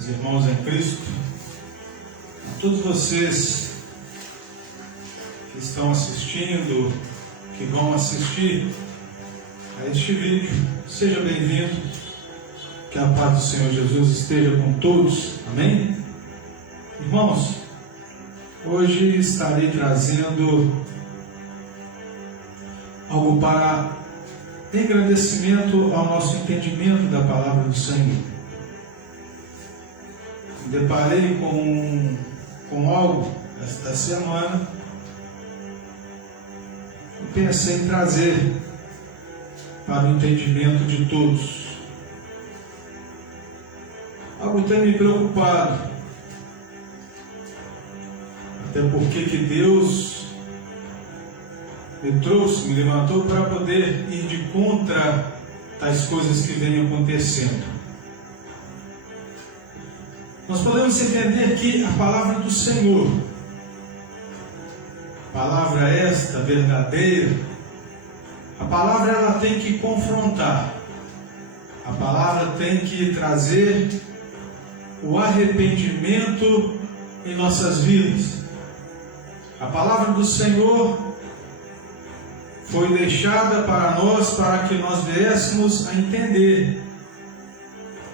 meus irmãos em Cristo, a todos vocês que estão assistindo, que vão assistir a este vídeo, seja bem-vindo, que a paz do Senhor Jesus esteja com todos, amém? Irmãos, hoje estarei trazendo algo para agradecimento ao nosso entendimento da palavra do Senhor. Me deparei com algo esta semana e pensei em trazer para o entendimento de todos. Algo tem me preocupado, até porque que Deus me trouxe, me levantou para poder ir de contra tais coisas que vêm acontecendo. Nós podemos entender que a palavra do Senhor, palavra esta verdadeira, a palavra ela tem que confrontar, a palavra tem que trazer o arrependimento em nossas vidas. A palavra do Senhor foi deixada para nós, para que nós viéssemos a entender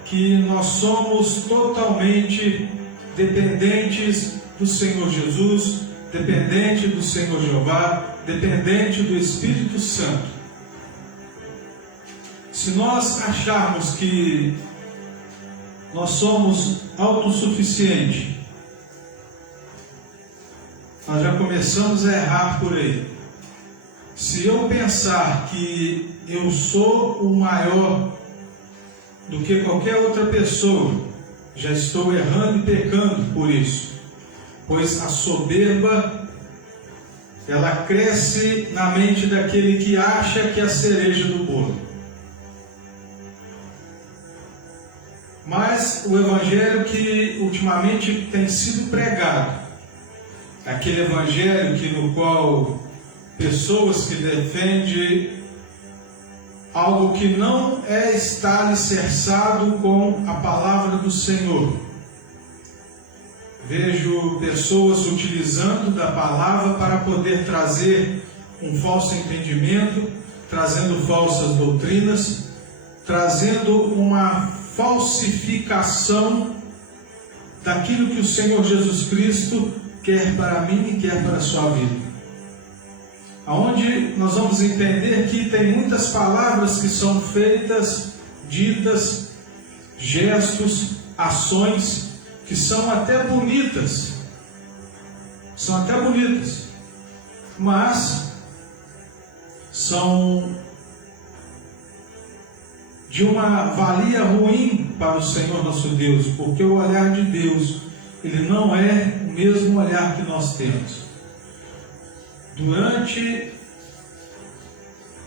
que nós somos totalmente dependentes do Senhor Jesus, dependente do Senhor Jeová, dependente do Espírito Santo. Se nós acharmos que nós somos autossuficientes, nós já começamos a errar por aí. Se eu pensar que eu sou o maior do que qualquer outra pessoa, já estou errando e pecando por isso, pois a soberba ela cresce na mente daquele que acha que é a cereja do bolo. Mas o evangelho que ultimamente tem sido pregado, aquele evangelho no qual pessoas que defendem algo que não está alicerçado com a palavra do Senhor. Vejo pessoas utilizando da palavra para poder trazer um falso entendimento, trazendo falsas doutrinas, trazendo uma falsificação daquilo que o Senhor Jesus Cristo quer para mim e quer para a sua vida. Aonde nós vamos entender que tem muitas palavras que são feitas, ditas, gestos, ações, que são até bonitas. São até bonitas. Mas são de uma valia ruim para o Senhor nosso Deus, porque o olhar de Deus, ele não é o mesmo olhar que nós temos. Durante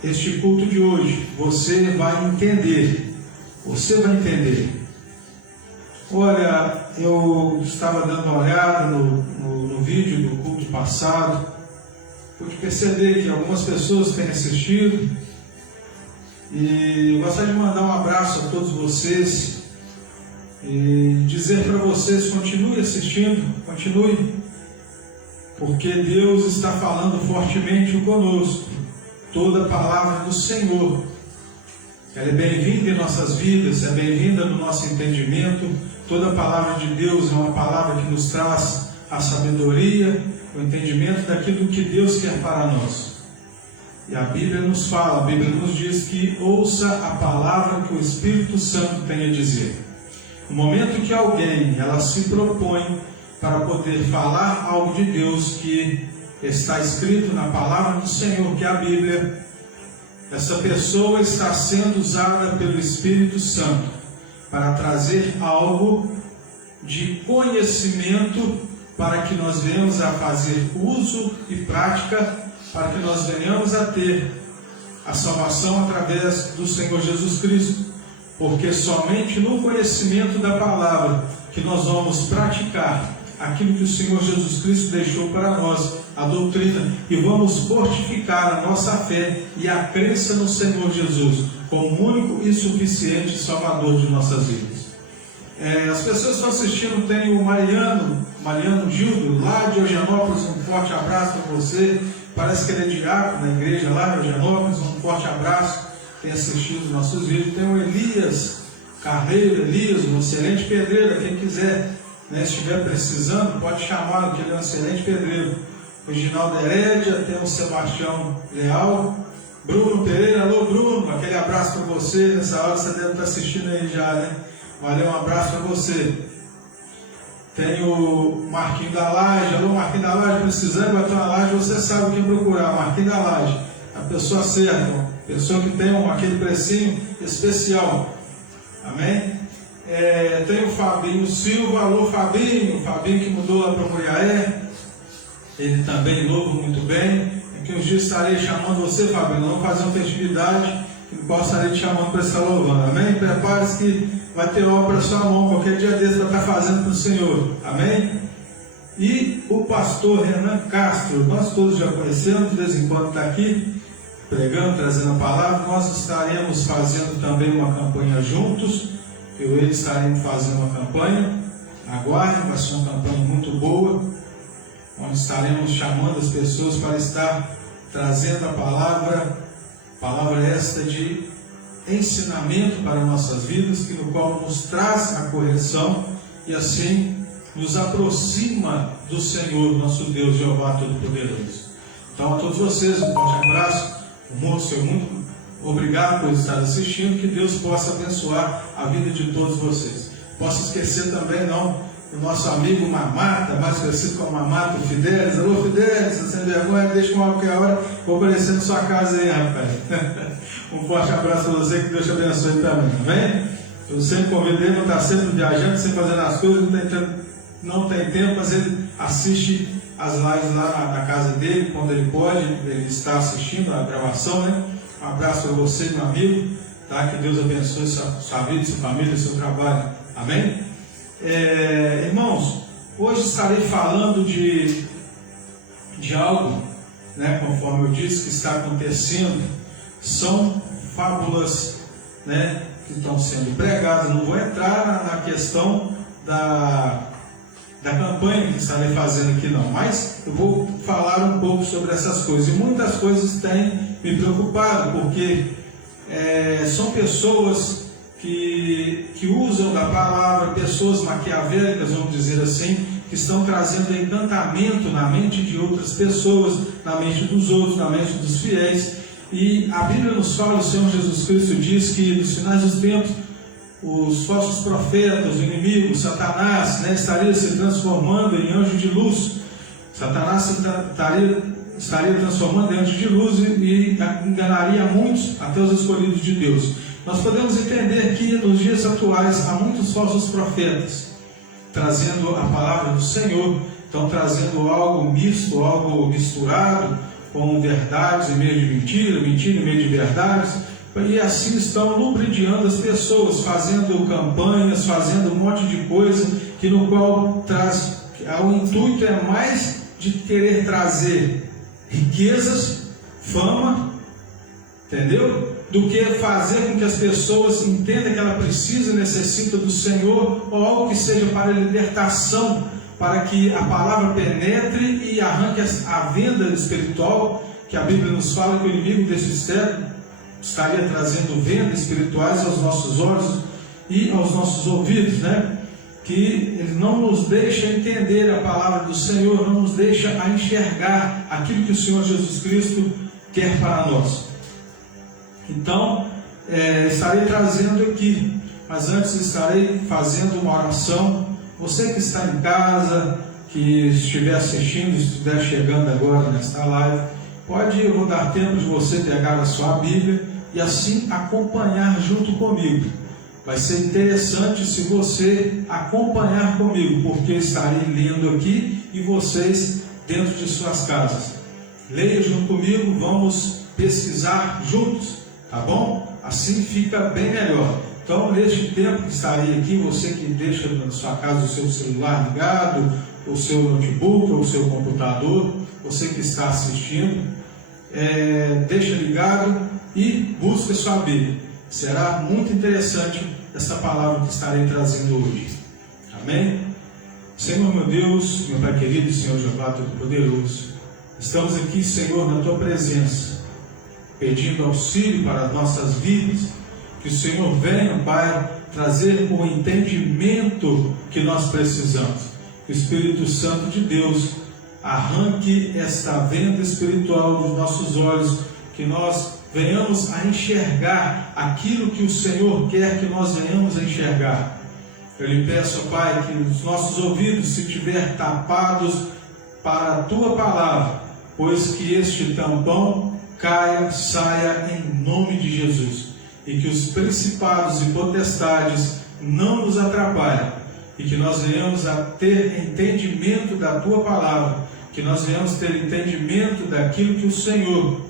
este culto de hoje, você vai entender. Olha, eu estava dando uma olhada no vídeo do culto passado, pude perceber que algumas pessoas têm assistido, e eu gostaria de mandar um abraço a todos vocês, e dizer para vocês, continue assistindo, continue, porque Deus está falando fortemente conosco. Toda a palavra do Senhor, ela é bem-vinda em nossas vidas, é bem-vinda no nosso entendimento. Toda a palavra de Deus é uma palavra que nos traz a sabedoria, o entendimento daquilo que Deus quer para nós. E a Bíblia nos fala, a Bíblia nos diz que ouça a palavra que o Espírito Santo tem a dizer. No momento que alguém ela se propõe para poder falar algo de Deus que está escrito na palavra do Senhor, que é a Bíblia, essa pessoa está sendo usada pelo Espírito Santo para trazer algo de conhecimento, para que nós venhamos a fazer uso e prática, para que nós venhamos a ter a salvação através do Senhor Jesus Cristo, porque somente no conhecimento da palavra que nós vamos praticar aquilo que o Senhor Jesus Cristo deixou para nós, a doutrina, e vamos fortificar a nossa fé e a crença no Senhor Jesus como único e suficiente Salvador de nossas vidas. As pessoas que estão assistindo, tem o Mariano Gildo, lá de Eugenópolis, um forte abraço para você. Parece que ele é diácono na igreja lá em Eugenópolis, um forte abraço. Tem assistido os nossos vídeos. Tem o Elias Carneiro, um excelente pedreiro. Quem quiser, estiver precisando, pode chamá-lo, que ele é um excelente pedreiro. Reginaldo Herédia, tem o Sebastião Leal, Bruno Pereira. Alô Bruno, aquele abraço para você. Nessa hora você deve estar assistindo aí já, né? Valeu, um abraço para você. Tem o Marquinho da Laje. Alô Marquinho da Laje, precisando bater uma laje, você sabe quem procurar. Marquinho da Laje, a pessoa certa, a pessoa que tem aquele precinho especial. Amém? Tem o Fabinho Silva. Alô Fabinho que mudou lá para Muriaé. Ele também louva muito bem. Daqui uns dias estarei chamando você, Fabinho. Vamos fazer uma festividade em qual estarei te chamando para estar louvando. Amém? Prepare-se que vai ter obra para sua mão. Qualquer dia desse vai estar fazendo para o Senhor. Amém? E o pastor Renan Castro, nós todos já conhecemos, de vez em quando está aqui pregando, trazendo a palavra. Nós estaremos fazendo também uma campanha juntos. Eu e ele estaremos fazendo uma campanha. Aguardem, vai ser uma campanha muito boa, onde estaremos chamando as pessoas para estar trazendo a palavra esta de ensinamento para nossas vidas, que no qual nos traz a correção e assim nos aproxima do Senhor, nosso Deus, Jeová Todo-Poderoso. Então, a todos vocês, um forte abraço, muito obrigado por estar assistindo, que Deus possa abençoar a vida de todos vocês. Posso esquecer também, não, o nosso amigo Mamata, mais conhecido como Mamata, o Fidelis. Alô Fidelis, sem vergonha, deixa qualquer hora, vou aparecer na sua casa aí, rapaz. Um forte abraço para você, que Deus te abençoe também, amém? Eu sempre convido ele, não está sempre viajando, sempre fazendo as coisas, não tem tempo, mas ele assiste as lives lá na casa dele, quando ele pode, ele está assistindo a gravação, né? Um abraço para você, meu amigo, tá? Que Deus abençoe sua vida, sua família, seu trabalho, amém? Irmãos, hoje estarei falando de algo, né, conforme eu disse, que está acontecendo. São fábulas, né, que estão sendo pregadas. Não vou entrar na questão da campanha que estarei fazendo aqui não, mas eu vou falar um pouco sobre essas coisas. E muitas coisas têm me preocupado, porque são pessoas que usam da palavra, pessoas maquiavélicas, vamos dizer assim, que estão trazendo encantamento na mente de outras pessoas, na mente dos outros, na mente dos fiéis. E a Bíblia nos fala, o Senhor Jesus Cristo diz que nos finais dos tempos, os falsos profetas, o inimigo, Satanás, estaria se transformando em anjo de luz. Satanás estaria transformando em anjo de luz e enganaria muitos, até os escolhidos de Deus. Nós podemos entender que nos dias atuais há muitos falsos profetas trazendo a palavra do Senhor, estão trazendo algo misto, algo misturado com verdades em meio de mentira, mentira em meio de verdades, e assim estão lubridiando as pessoas, fazendo campanhas, fazendo um monte de coisa, que no qual o intuito é mais de querer trazer riquezas, fama, entendeu? Do que fazer com que as pessoas entendam que ela precisa e necessita do Senhor, ou algo que seja para libertação, para que a palavra penetre e arranque a venda espiritual, que a Bíblia nos fala que o inimigo desse século estaria trazendo vendas espirituais aos nossos olhos e aos nossos ouvidos, né? Que ele não nos deixa entender a palavra do Senhor, não nos deixa a enxergar aquilo que o Senhor Jesus Cristo quer para nós. Então, estarei trazendo aqui, mas antes estarei fazendo uma oração. Você que está em casa, que estiver assistindo, estiver chegando agora nesta live, eu vou dar tempo de você pegar a sua Bíblia e assim acompanhar junto comigo. Vai ser interessante se você acompanhar comigo, porque estarei lendo aqui e vocês dentro de suas casas. Leia junto comigo, vamos pesquisar juntos. Tá bom? Assim fica bem melhor. Então, neste tempo que estarei aqui, você que deixa na sua casa o seu celular ligado, o seu notebook, ou o seu computador, você que está assistindo, deixa ligado e busque sua Bíblia. Será muito interessante essa palavra que estarei trazendo hoje. Amém? Senhor meu Deus, meu Pai querido, Senhor Jeová Todo-Poderoso, estamos aqui, Senhor, na Tua presença, pedindo auxílio para as nossas vidas, que o Senhor venha, Pai, trazer o entendimento que nós precisamos. Que o Espírito Santo de Deus arranque esta venda espiritual dos nossos olhos, que nós venhamos a enxergar aquilo que o Senhor quer que nós venhamos a enxergar. Eu lhe peço, Pai, que os nossos ouvidos se tiver tapados para a Tua palavra, pois que este tampão caia, saia em nome de Jesus, e que os principados e potestades não nos atrapalhem, e que nós venhamos a ter entendimento da Tua palavra, que nós venhamos ter entendimento daquilo que o Senhor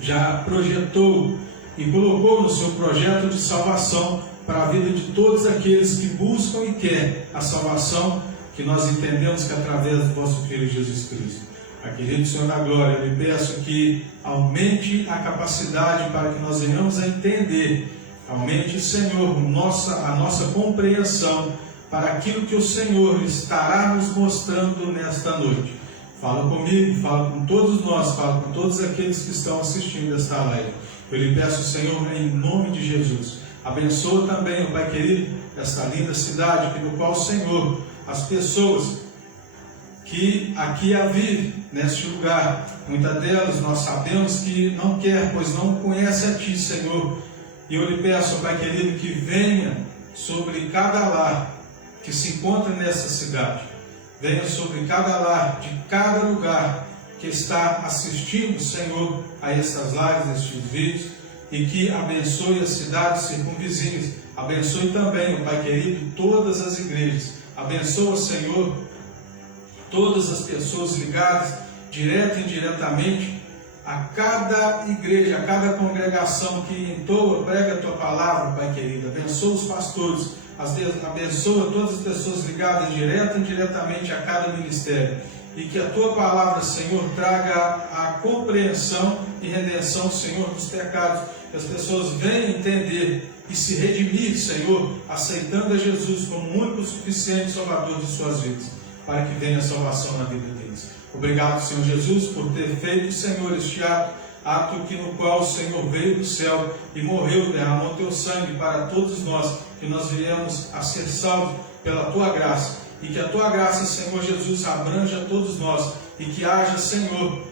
já projetou e colocou no seu projeto de salvação para a vida de todos aqueles que buscam e querem a salvação, que nós entendemos que é através do vosso Filho Jesus Cristo. Querido Senhor da Glória, eu lhe peço que aumente a capacidade para que nós venhamos a entender, aumente, Senhor, a nossa compreensão para aquilo que o Senhor estará nos mostrando nesta noite. Fala comigo, fala com todos nós, fala com todos aqueles que estão assistindo esta live. Eu lhe peço, Senhor, em nome de Jesus, abençoa também, Pai querido, esta linda cidade, no qual, Senhor, as pessoas que aqui a vivem, neste lugar, muitas delas nós sabemos que não quer, pois não conhece a Ti, Senhor. E eu lhe peço, Pai querido, que venha sobre cada lar que se encontra nessa cidade, venha sobre cada lar de cada lugar que está assistindo, Senhor, a estas lives, a estes vídeos, e que abençoe as cidades circunvizinhas, abençoe também, Pai querido, todas as igrejas, abençoa, Senhor, todas as pessoas ligadas, direta e indiretamente, a cada igreja, a cada congregação que entoa, prega a Tua palavra, Pai querido. Abençoa os pastores, abençoa todas as pessoas ligadas, direta e indiretamente, a cada ministério. E que a Tua palavra, Senhor, traga a compreensão e redenção, Senhor, dos pecados. Que as pessoas venham entender e se redimir, Senhor, aceitando a Jesus como o único e suficiente Salvador de suas vidas, para que venha a salvação na vida deles. Obrigado, Senhor Jesus, por ter feito, Senhor, este ato que no qual o Senhor veio do céu e morreu, derramou Teu sangue para todos nós, que nós viemos a ser salvos pela Tua graça, e que a Tua graça, Senhor Jesus, abranja a todos nós, e que haja, Senhor,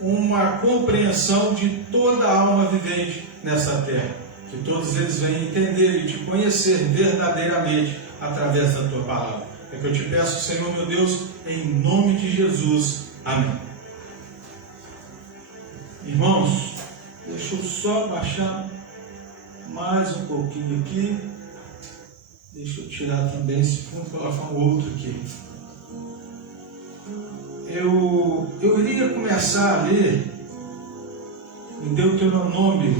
uma compreensão de toda a alma vivente nessa terra, que todos eles venham entender e Te conhecer verdadeiramente através da Tua palavra. É que eu Te peço, Senhor meu Deus, em nome de Jesus. Amém. Irmãos, deixa eu só baixar mais um pouquinho aqui. Deixa eu tirar também esse fundo e colocar um outro aqui. Eu iria começar a ler em Deuteronômio,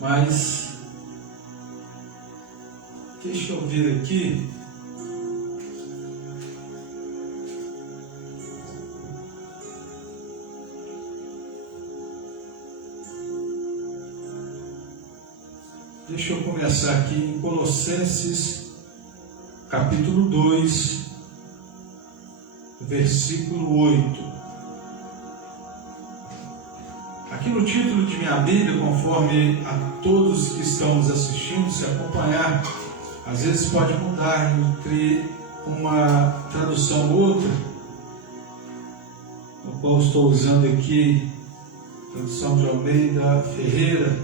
mas deixa eu ver aqui. Deixa eu começar aqui em Colossenses, capítulo 2, versículo 8. Aqui no título de minha Bíblia, conforme a todos que estão nos assistindo, se acompanhar, às vezes pode mudar entre uma tradução ou outra, no qual estou usando aqui, tradução de Almeida Ferreira,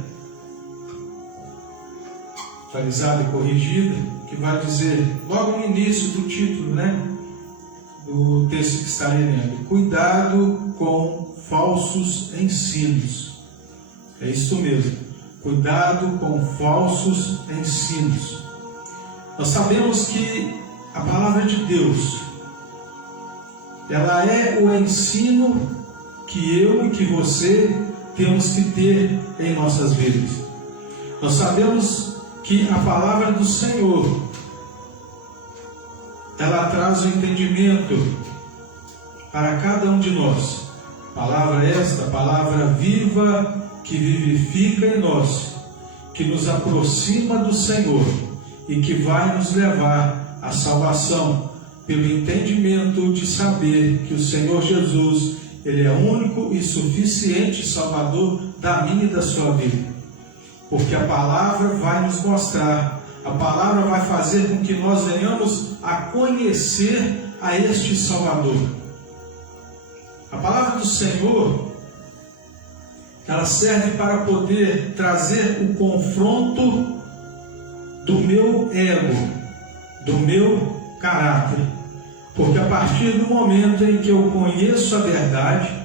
atualizada e corrigida, que vai dizer, logo no início do título, do texto que estarei lendo: cuidado com falsos ensinos. É isso mesmo, cuidado com falsos ensinos. Nós sabemos que a palavra de Deus, ela é o ensino que eu e que você temos que ter em nossas vidas. Nós sabemos que a palavra do Senhor, ela traz o entendimento para cada um de nós. Palavra esta, palavra viva que vivifica em nós, que nos aproxima do Senhor e que vai nos levar à salvação, pelo entendimento de saber que o Senhor Jesus, Ele é único e suficiente Salvador da minha e da sua vida. Porque a palavra vai nos mostrar, a palavra vai fazer com que nós venhamos a conhecer a este Salvador. A palavra do Senhor, ela serve para poder trazer o confronto do meu ego, do meu caráter. Porque a partir do momento em que eu conheço a verdade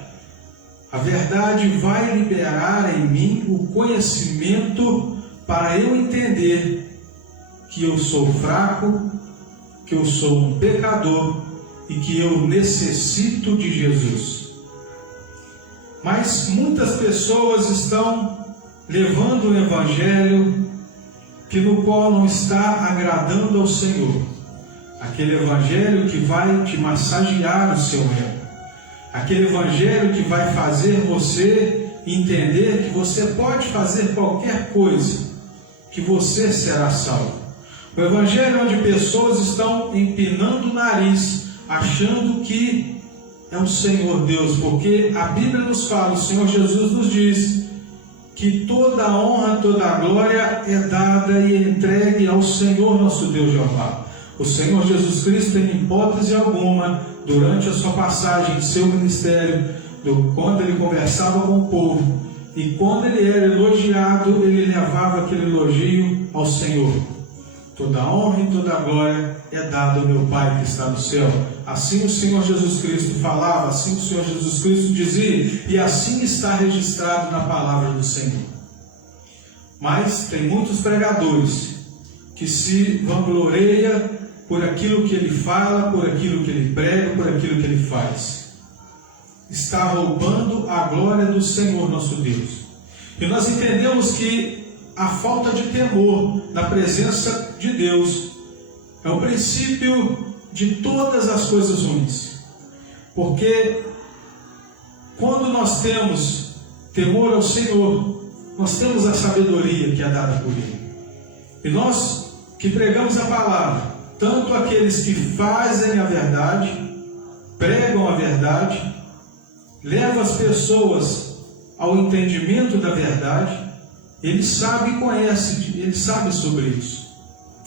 vai liberar em mim o conhecimento para eu entender que eu sou fraco, que eu sou um pecador e que eu necessito de Jesus. Mas muitas pessoas estão levando um evangelho que no qual não está agradando ao Senhor. Aquele evangelho que vai te massagear o seu ego. Aquele evangelho que vai fazer você entender que você pode fazer qualquer coisa, que você será salvo. O evangelho onde pessoas estão empinando o nariz, achando que é o Senhor Deus, porque a Bíblia nos fala, o Senhor Jesus nos diz que toda a honra, toda a glória é dada e entregue ao Senhor nosso Deus Jeová. O Senhor Jesus Cristo, em hipótese alguma, durante a sua passagem em seu ministério, quando ele conversava com o povo, e quando ele era elogiado, ele levava aquele elogio ao Senhor. Toda a honra e toda a glória é dada ao meu Pai que está no céu. Assim o Senhor Jesus Cristo falava, assim o Senhor Jesus Cristo dizia, e assim está registrado na palavra do Senhor. Mas tem muitos pregadores que se vangloriam por aquilo que ele fala, por aquilo que ele prega, por aquilo que ele faz. Está roubando a glória do Senhor nosso Deus. E nós entendemos que a falta de temor na presença de Deus é o princípio de todas as coisas ruins. Porque quando nós temos temor ao Senhor, nós temos a sabedoria que é dada por Ele. E nós que pregamos a palavra, tanto aqueles que fazem a verdade, pregam a verdade, levam as pessoas ao entendimento da verdade, eles sabem e conhecem, eles sabem sobre isso.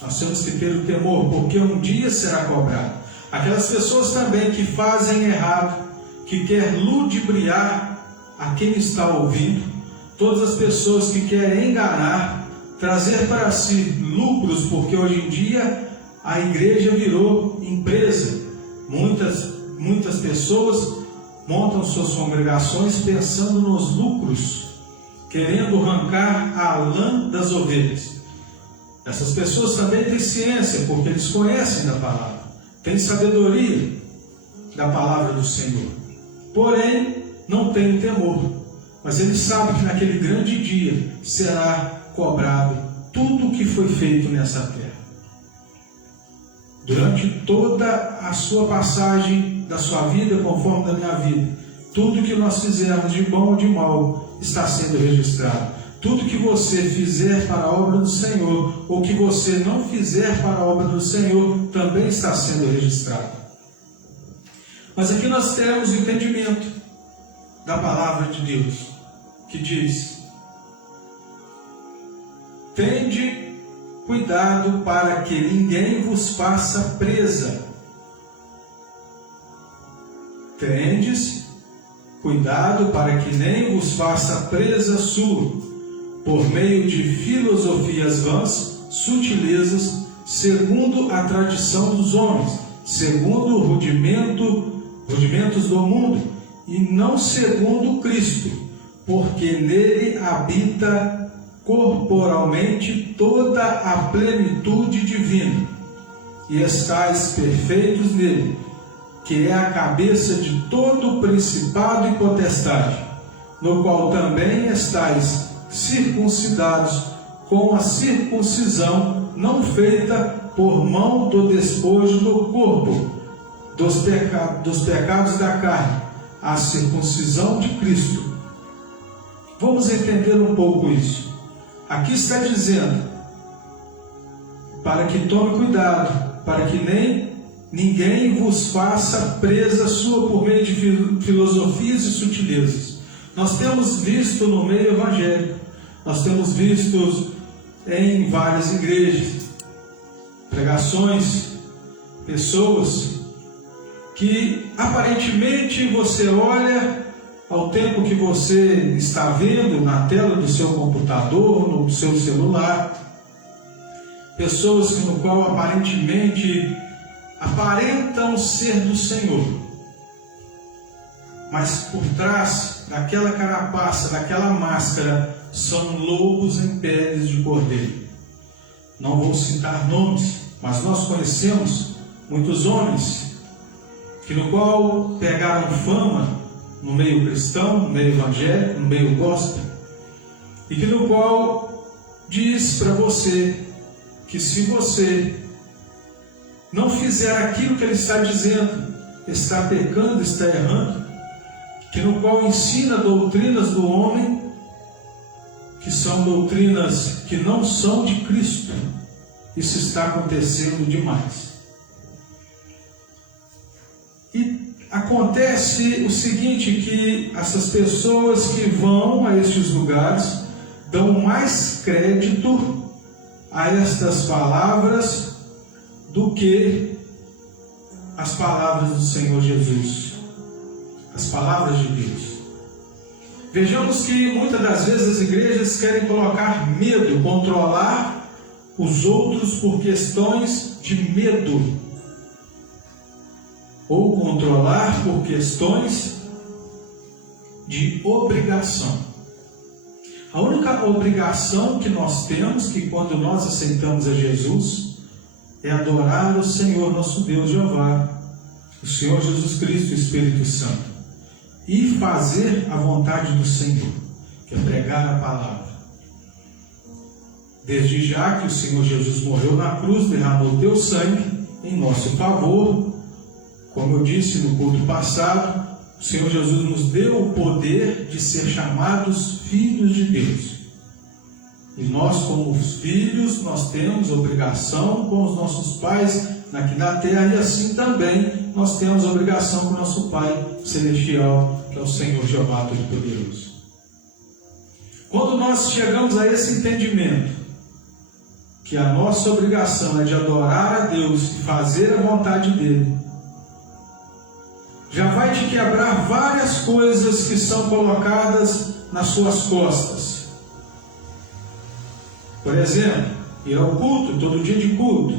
Nós temos que ter o temor, porque um dia será cobrado. Aquelas pessoas também que fazem errado, que quer ludibriar a quem está ouvindo, todas as pessoas que querem enganar, trazer para si lucros, porque hoje em dia a igreja virou empresa. Muitas pessoas montam suas congregações pensando nos lucros, querendo arrancar a lã das ovelhas. Essas pessoas também têm ciência, porque eles conhecem da palavra, têm sabedoria da palavra do Senhor. Porém, não têm temor. Mas eles sabem que naquele grande dia será cobrado tudo o que foi feito nessa terra. Durante toda a sua passagem da sua vida, conforme da minha vida, tudo que nós fizermos de bom ou de mal está sendo registrado. Tudo que você fizer para a obra do Senhor, ou que você não fizer para a obra do Senhor, também está sendo registrado. Mas aqui nós temos o entendimento da palavra de Deus, que diz: tende cuidado para que ninguém vos faça presa. Tendes cuidado para que nem vos faça presa sua, por meio de filosofias vãs, sutilezas, segundo a tradição dos homens, segundo o rudimentos do mundo, e não segundo Cristo, porque nele habita corporalmente toda a plenitude divina, e estáis perfeitos nele, que é a cabeça de todo o principado e potestade, no qual também estáis circuncidados com a circuncisão não feita por mão do despojo do corpo, dos pecados da carne, a circuncisão de Cristo, Vamos entender um pouco isso. Aqui está dizendo, para que tome cuidado, para que ninguém vos faça presa sua por meio de filosofias e sutilezas. Nós temos visto no meio evangélico, nós temos visto em várias igrejas, pregações, pessoas que aparentemente você olha ao tempo que você está vendo na tela do seu computador, no seu celular, pessoas no qual aparentemente aparentam ser do Senhor, mas por trás daquela carapaça, daquela máscara, são lobos em peles de cordeiro. Não vou citar nomes, mas nós conhecemos muitos homens que no qual pegaram fama no meio cristão, no meio evangélico, no meio gospel, e que no qual diz para você que se você não fizer aquilo que ele está dizendo, está pecando, está errando, que no qual ensina doutrinas do homem, que são doutrinas que não são de Cristo. Isso está acontecendo demais. E acontece o seguinte, que essas pessoas que vão a estes lugares dão mais crédito a estas palavras do que as palavras do Senhor Jesus, as palavras de Deus. Vejamos que muitas das vezes as igrejas querem colocar medo, controlar os outros por questões de medo, ou controlar por questões de obrigação. A única obrigação que nós temos, que quando nós aceitamos a Jesus, é adorar o Senhor nosso Deus Jeová, o Senhor Jesus Cristo, o Espírito Santo, e fazer a vontade do Senhor, que é pregar a palavra. Desde já que o Senhor Jesus morreu na cruz, derramou teu sangue em nosso favor, como eu disse no culto passado, o Senhor Jesus nos deu o poder de ser chamados filhos de Deus. E nós, como filhos, nós temos obrigação com os nossos pais aqui na terra, e assim também nós temos obrigação com o nosso Pai Celestial, que é o Senhor Jeová Todo-Poderoso. Quando nós chegamos a esse entendimento, que a nossa obrigação é de adorar a Deus e fazer a vontade dEle, já vai te quebrar várias coisas que são colocadas nas suas costas. Por exemplo, ir ao culto, todo dia de culto.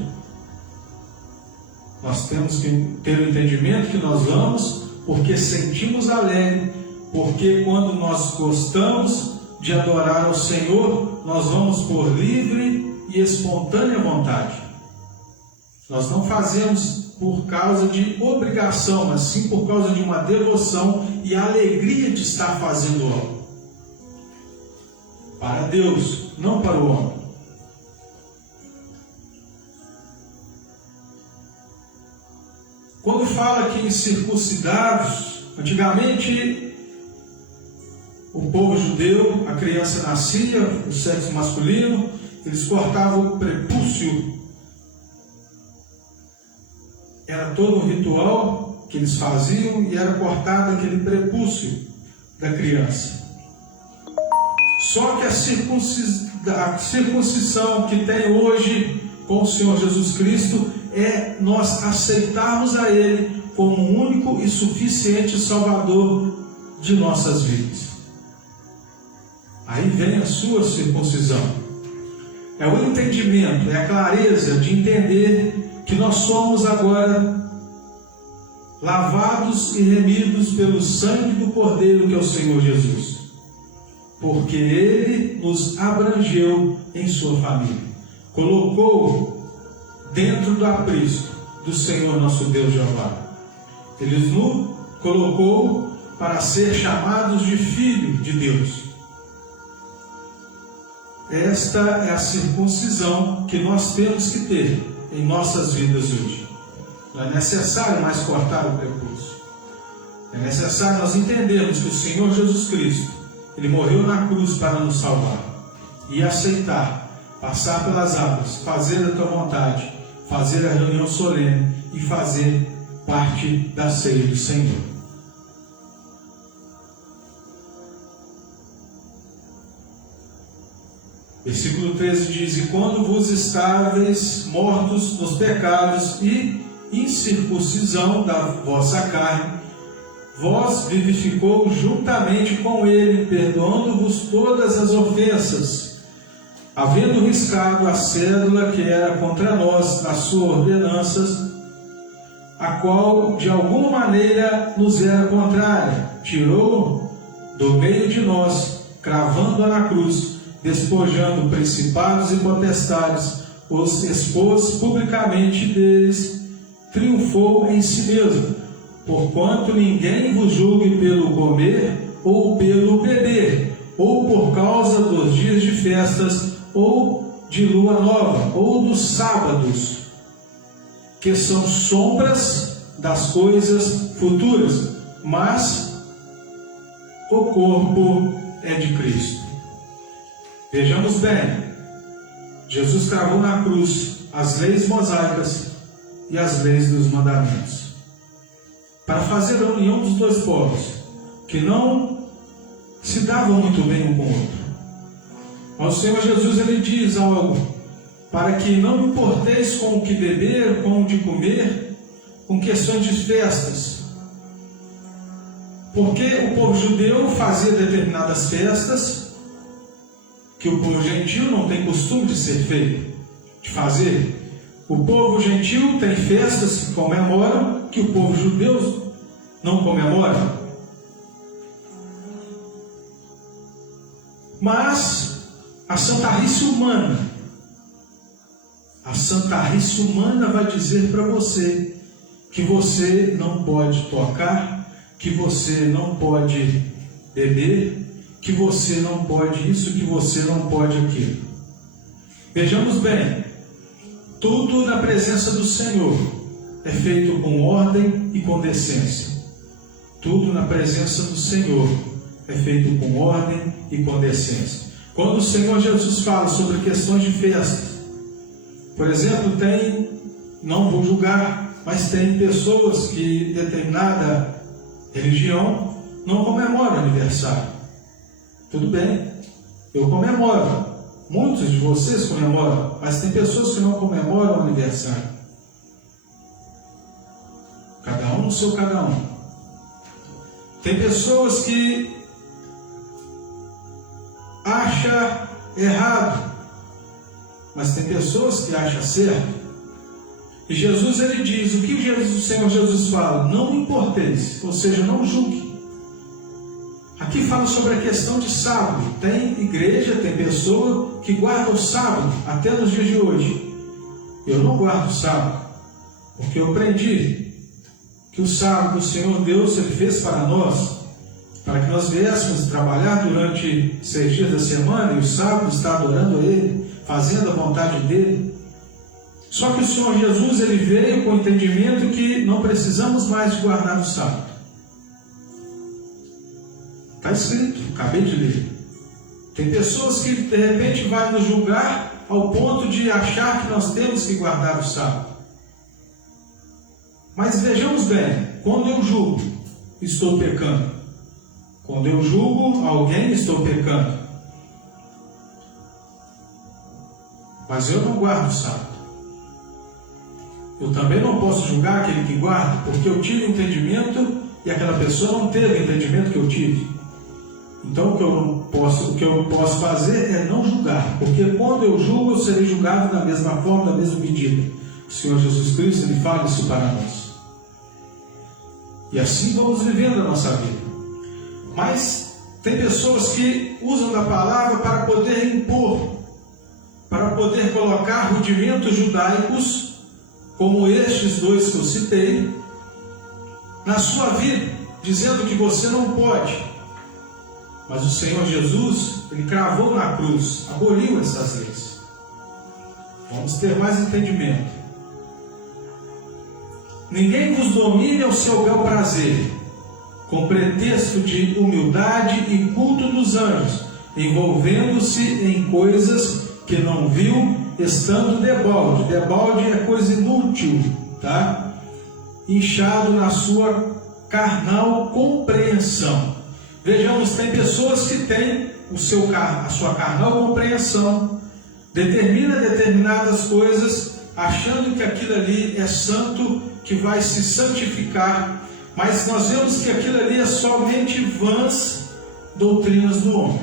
Nós temos que ter o entendimento que nós vamos porque sentimos alegre, porque quando nós gostamos de adorar ao Senhor, nós vamos por livre e espontânea vontade. Nós não fazemos por causa de obrigação, mas sim por causa de uma devoção e a alegria de estar fazendo algo. Para Deus, não para o homem. Quando fala aqui em circuncidados, antigamente o povo judeu, a criança nascia, o sexo masculino, eles cortavam o prepúcio. Era todo um ritual que eles faziam e era cortado aquele prepúcio da criança. Só que a circuncisão que tem hoje com o Senhor Jesus Cristo é nós aceitarmos a Ele como o único e suficiente Salvador de nossas vidas. Aí vem a sua circuncisão. É o entendimento, é a clareza de entender que nós somos agora lavados e remidos pelo sangue do Cordeiro, que é o Senhor Jesus, porque Ele nos abrangeu em sua família, colocou dentro do aprisco do Senhor nosso Deus Jeová. Ele nos colocou para ser chamados de filho de Deus. Esta é a circuncisão que nós temos que ter em nossas vidas hoje. Não é necessário mais cortar o prepúcio. É necessário nós entendermos que o Senhor Jesus Cristo, Ele morreu na cruz para nos salvar. E aceitar, passar pelas águas, fazer a tua vontade, fazer a reunião solene e fazer parte da ceia do Senhor. Versículo 13 diz: e quando vos estáveis mortos nos pecados e incircuncisão da vossa carne, vós vivificou juntamente com ele, perdoando-vos todas as ofensas, havendo riscado a cédula que era contra nós nas suas ordenanças, a qual de alguma maneira nos era contrária, tirou do meio de nós, cravando-a na cruz, despojando principados e potestades, os expôs publicamente deles, triunfou em si mesmo, porquanto ninguém vos julgue pelo comer ou pelo beber, ou por causa dos dias de festas, ou de lua nova, ou dos sábados, que são sombras das coisas futuras, mas o corpo é de Cristo. Vejamos bem, Jesus cravou na cruz as leis mosaicas e as leis dos mandamentos, para fazer a união dos dois povos, que não se davam muito bem um com o outro. Mas o Senhor Jesus, ele diz algo: para que não importeis com o que beber, com o de comer, com questões de festas. Porque o povo judeu fazia determinadas festas que o povo gentil não tem costume de ser feito, de fazer. O povo gentil tem festas que comemoram, que o povo judeu não comemora. Mas a santarrice humana vai dizer para você que você não pode tocar, que você não pode beber, que você não pode isso, que você não pode aquilo. Vejamos bem, tudo na presença do Senhor é feito com ordem e com decência. Tudo na presença do Senhor é feito com ordem e com decência. Quando o Senhor Jesus fala sobre questões de festas, por exemplo, não vou julgar, mas tem pessoas que determinada religião não comemora aniversário. Tudo bem, eu comemoro. Muitos de vocês comemoram, mas tem pessoas que não comemoram o aniversário. Cada um no seu cada um. Tem pessoas que acham errado, mas tem pessoas que acham certo. E Jesus, ele diz, o que o Senhor Jesus fala? Não importeis, ou seja, não julgue. Aqui fala sobre a questão de sábado. Tem igreja, tem pessoa que guarda o sábado, até nos dias de hoje. Eu não guardo o sábado, porque eu aprendi que o sábado o Senhor Deus, ele fez para nós, para que nós viéssemos trabalhar durante 6 dias da semana, e o sábado está adorando a Ele, fazendo a vontade dEle. Só que o Senhor Jesus, ele veio com o entendimento que não precisamos mais de guardar o sábado. Está escrito, acabei de ler. Tem pessoas que de repente vai nos julgar ao ponto de achar que nós temos que guardar o sábado. Mas vejamos bem, quando eu julgo, estou pecando. Quando eu julgo alguém, estou pecando. Mas eu não guardo o sábado. Eu também não posso julgar aquele que guarda, porque eu tive entendimento e aquela pessoa não teve o entendimento que eu tive. Então o que eu posso fazer é não julgar, porque quando eu julgo, eu serei julgado da mesma forma, da mesma medida. O Senhor Jesus Cristo, ele fala isso para nós. E assim vamos vivendo a nossa vida. Mas tem pessoas que usam da palavra para poder impor, para poder colocar rudimentos judaicos, como estes dois que eu citei, na sua vida, dizendo que você não pode. Mas o Senhor Jesus, ele cravou na cruz, aboliu essas leis. Vamos ter mais entendimento. Ninguém vos domine ao seu bel prazer, com pretexto de humildade e culto dos anjos, envolvendo-se em coisas que não viu, estando debalde. Debalde é coisa inútil, tá? Inchado na sua carnal compreensão. Vejamos, tem pessoas que têm a sua carnal compreensão, determina determinadas coisas, achando que aquilo ali é santo, que vai se santificar, mas nós vemos que aquilo ali é somente vãs doutrinas do homem.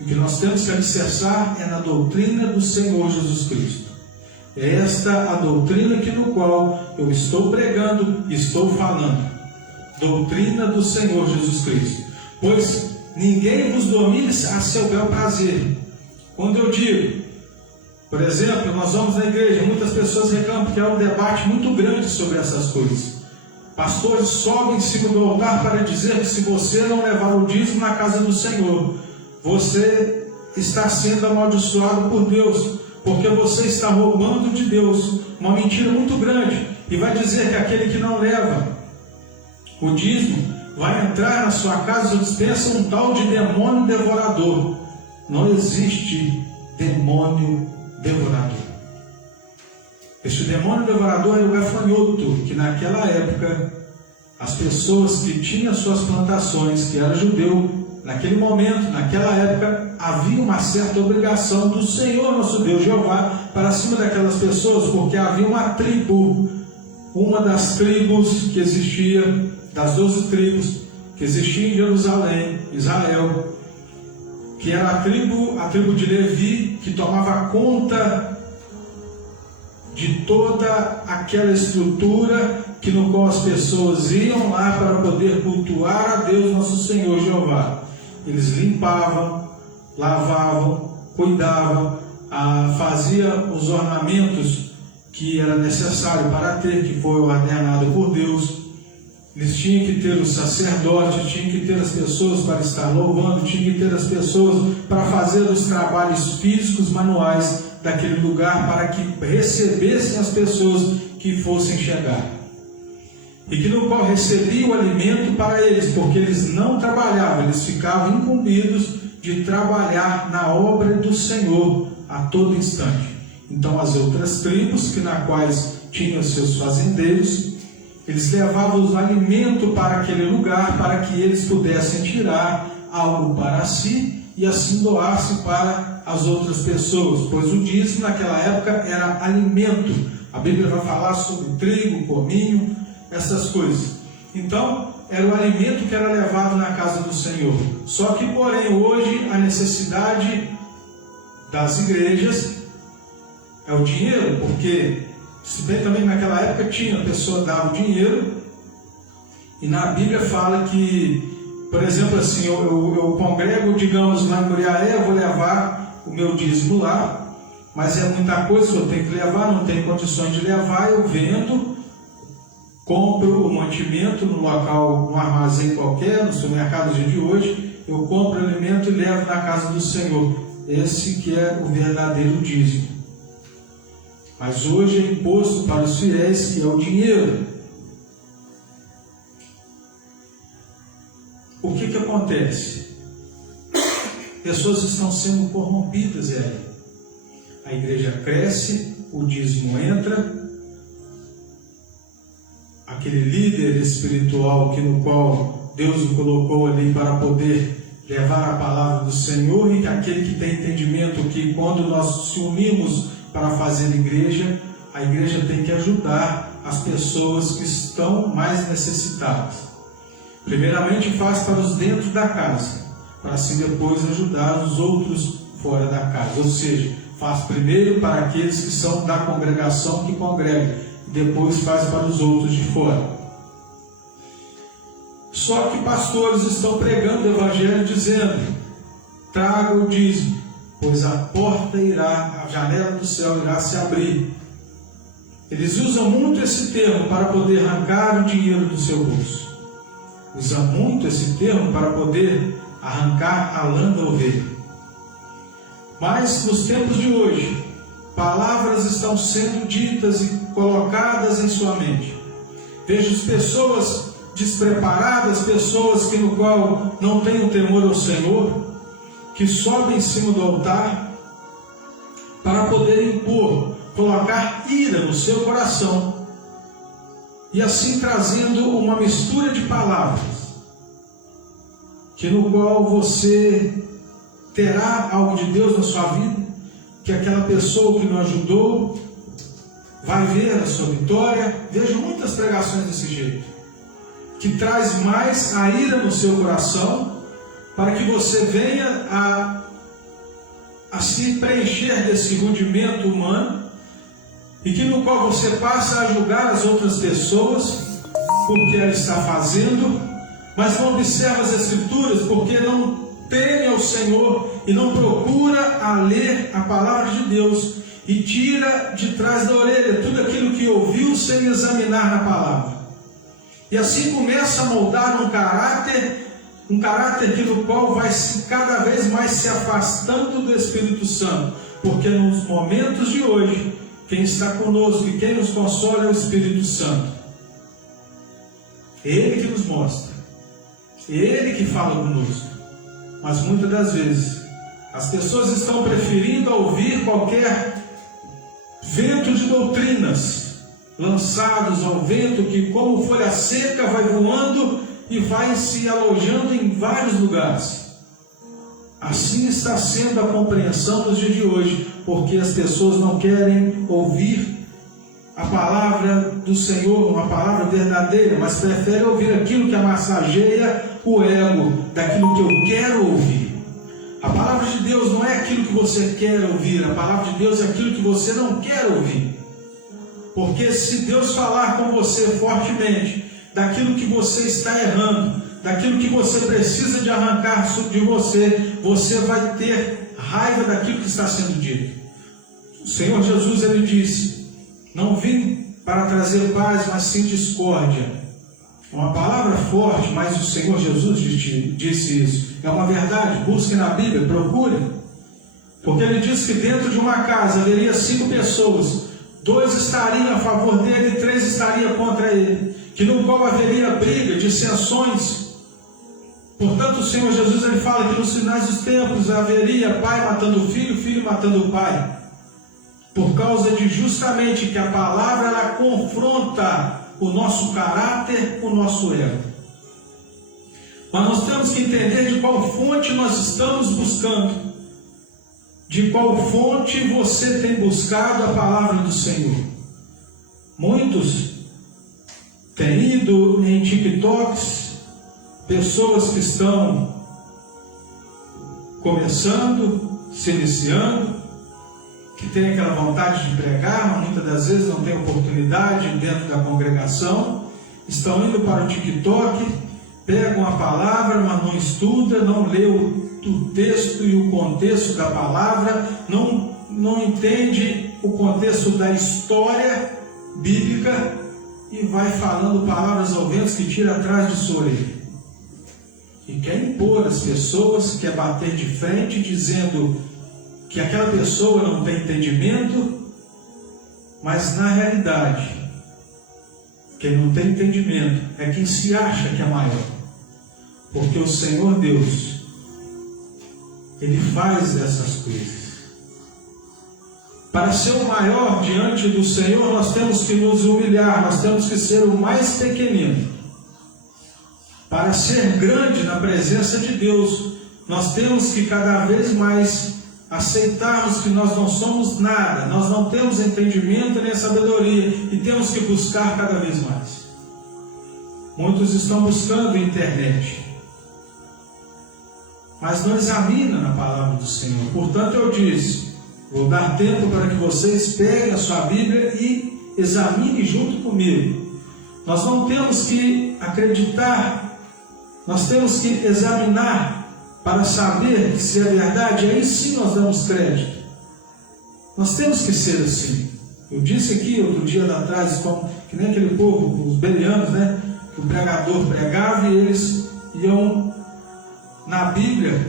O que nós temos que alicerçar é na doutrina do Senhor Jesus Cristo. É esta a doutrina no qual eu estou pregando e estou falando. Doutrina do Senhor Jesus Cristo. Pois ninguém vos domine a seu bel prazer. Quando eu digo, por exemplo, nós vamos na igreja, muitas pessoas reclamam que há um debate muito grande sobre essas coisas. Pastores sobem em cima do altar para dizer que se você não levar o dízimo na casa do Senhor, você está sendo amaldiçoado por Deus, porque você está roubando de Deus. Uma mentira muito grande. E vai dizer que aquele que não leva o dízimo vai entrar na sua casa ou dispensa um tal de demônio devorador. Não existe demônio devorador. Este demônio devorador é o gafanhoto, que naquela época as pessoas que tinham suas plantações, que era judeu, naquele momento, naquela época, havia uma certa obrigação do Senhor nosso Deus, Jeová, para cima daquelas pessoas, porque havia uma tribo, uma das tribos que existia, das 12 tribos que existia em Jerusalém, Israel, que era a tribo de Levi, que tomava conta de toda aquela estrutura no qual as pessoas iam lá para poder cultuar a Deus nosso Senhor Jeová. Eles limpavam, lavavam, cuidavam, faziam os ornamentos que era necessário para ter, que foi ordenado por Deus. Eles tinham que ter o sacerdote, tinham que ter as pessoas para estar louvando, tinham que ter as pessoas para fazer os trabalhos físicos, manuais daquele lugar, para que recebessem as pessoas que fossem chegar. E que no qual recebia o alimento para eles, porque eles não trabalhavam, eles ficavam incumbidos de trabalhar na obra do Senhor a todo instante. Então as outras tribos, na quais tinham seus fazendeiros, eles levavam o alimento para aquele lugar, para que eles pudessem tirar algo para si e assim doar-se para as outras pessoas, pois o dízimo naquela época era alimento. A Bíblia vai falar sobre trigo, cominho, essas coisas. Então, era o alimento que era levado na casa do Senhor. Só que, porém, hoje a necessidade das igrejas é o dinheiro, porque, se bem também naquela época tinha, a pessoa dava o dinheiro, e na Bíblia fala que, por exemplo, assim, eu congrego, digamos, lá em Muriaé, eu vou levar o meu dízimo lá, mas é muita coisa que eu tenho que levar, não tenho condições de levar, eu vendo, compro o mantimento no local, no armazém qualquer, no supermercado do dia de hoje, eu compro o alimento e levo na casa do Senhor. Esse que é o verdadeiro dízimo. Mas hoje é imposto para os fiéis, que é o dinheiro. O que acontece? Pessoas estão sendo corrompidas, a igreja cresce, o dízimo entra, aquele líder espiritual no qual Deus o colocou ali para poder levar a palavra do Senhor, e aquele que tem entendimento que quando nós se unimos para fazer igreja, a igreja tem que ajudar as pessoas que estão mais necessitadas. Primeiramente faz para os dentro da casa, para assim depois ajudar os outros fora da casa. Ou seja, faz primeiro para aqueles que são da congregação que congrega, depois faz para os outros de fora. Só que pastores estão pregando o evangelho dizendo: traga o dízimo, pois a porta irá, a janela do céu irá se abrir. Eles usam muito esse termo para poder arrancar o dinheiro do seu bolso. Usam muito esse termo para poder arrancar a lã da ovelha. Mas nos tempos de hoje, palavras estão sendo ditas e colocadas em sua mente. Vejo as pessoas despreparadas, pessoas que no qual não têm o temor ao Senhor, que sobem em cima do altar para poder impor, colocar ira no seu coração, e assim trazendo uma mistura de palavras, que no qual você terá algo de Deus na sua vida, que aquela pessoa que não ajudou vai ver a sua vitória. Vejo muitas pregações desse jeito, que traz mais a ira no seu coração, para que você venha a se preencher desse rudimento humano, e que no qual você passa a julgar as outras pessoas porque ela está fazendo, mas não observa as Escrituras porque não teme ao Senhor e não procura a ler a palavra de Deus, e tira de trás da orelha tudo aquilo que ouviu sem examinar na palavra. E assim começa a moldar um caráter que no qual vai cada vez mais se afastando do Espírito Santo, porque nos momentos de hoje, quem está conosco e quem nos consola é o Espírito Santo. Ele que nos mostra, Ele que fala conosco. Mas muitas das vezes as pessoas estão preferindo ouvir qualquer vento de doutrinas, lançados ao vento, que como folha seca vai voando e vai se alojando em vários lugares. Assim está sendo a compreensão nos dias de hoje, porque as pessoas não querem ouvir a palavra do Senhor, uma palavra verdadeira, mas preferem ouvir aquilo que massageia o ego, daquilo que eu quero ouvir. A palavra de Deus não é aquilo que você quer ouvir, a palavra de Deus é aquilo que você não quer ouvir. Porque se Deus falar com você fortemente daquilo que você está errando, daquilo que você precisa de arrancar de você, você vai ter raiva daquilo que está sendo dito. O Senhor Jesus, Ele disse: não vim para trazer paz, mas sim discórdia. Uma palavra forte, mas o Senhor Jesus disse isso. É uma verdade, busque na Bíblia, procure. Porque Ele disse que dentro de uma casa haveria 5 pessoas, 2 estariam a favor dele e 3 estariam contra ele, que no qual haveria briga, dissensões. Portanto, o Senhor Jesus, Ele fala que nos finais dos tempos haveria pai matando filho, filho matando o pai, por causa de justamente que a palavra ela confronta o nosso caráter, o nosso ego. Mas nós temos que entender de qual fonte nós estamos buscando, de qual fonte você tem buscado a palavra do Senhor. Muitos têm ido em TikToks, pessoas que estão começando, se iniciando, que tem aquela vontade de pregar, mas muitas das vezes não tem oportunidade dentro da congregação, estão indo para o TikTok, pegam a palavra, mas não estuda, não lê o texto e o contexto da palavra, não entende o contexto da história bíblica e vai falando palavras ao vento que tira atrás de sua orelha. E quer impor às pessoas, quer bater de frente dizendo que aquela pessoa não tem entendimento, mas na realidade, quem não tem entendimento é quem se acha que é maior, porque o Senhor Deus, Ele faz essas coisas. Para ser o maior diante do Senhor, nós temos que nos humilhar, nós temos que ser o mais pequenino. Para ser grande na presença de Deus, nós temos que cada vez mais aceitarmos que nós não somos nada, nós não temos entendimento nem sabedoria, e temos que buscar cada vez mais. Muitos estão buscando a internet, mas não examinam na palavra do Senhor. Portanto, eu disse, vou dar tempo para que vocês peguem a sua Bíblia e examinem junto comigo. Nós não temos que acreditar, nós temos que examinar para saber que se é verdade, aí sim nós damos crédito. Nós temos que ser assim. Eu disse aqui outro dia atrás, que nem aquele povo, os belianos, né? Que o pregador pregava e eles iam na Bíblia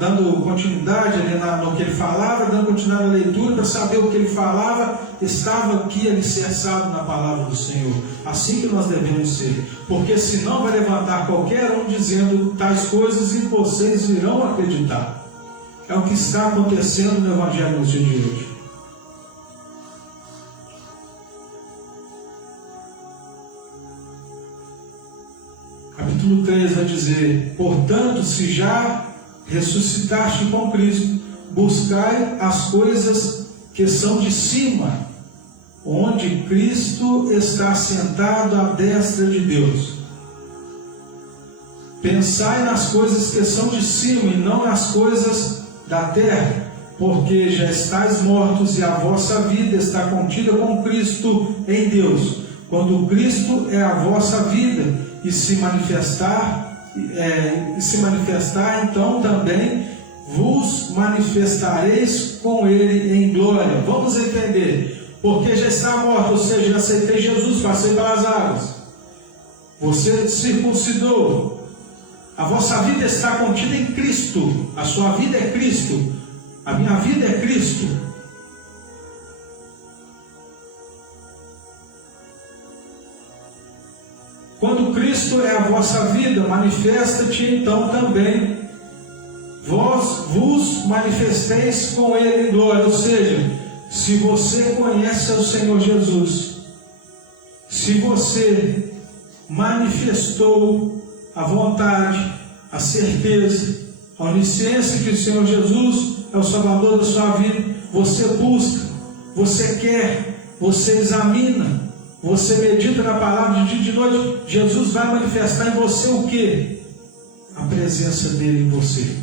dando continuidade ali no que ele falava, dando continuidade à leitura, para saber o que ele falava, estava aqui alicerçado na palavra do Senhor. Assim que nós devemos ser, porque senão vai levantar qualquer um dizendo tais coisas e vocês irão acreditar. É o que está acontecendo no Evangelho nos dias de hoje. Capítulo 3 vai dizer: portanto, se já ressuscitaste com Cristo, buscai as coisas que são de cima, onde Cristo está sentado à destra de Deus. Pensai nas coisas que são de cima e não nas coisas da terra, porque já estáis mortos e a vossa vida está contida com Cristo em Deus. Quando Cristo é a vossa vida e se manifestar, então também vos manifestareis com Ele em glória. Vamos entender, porque já está morto, ou seja, já aceitei Jesus, passei pelas águas, você circuncidou, a vossa vida está contida em Cristo, a sua vida é Cristo, a minha vida é Cristo. Quando Cristo é a vossa vida, manifesta-te então também vós vos manifesteis com Ele em glória. Ou seja, se você conhece o Senhor Jesus, se você manifestou a vontade, a certeza, a onisciência que o Senhor Jesus é o Salvador da sua vida, você busca, você quer, você examina, você medita na palavra de dia e de noite, Jesus vai manifestar em você o quê? A presença dele em você.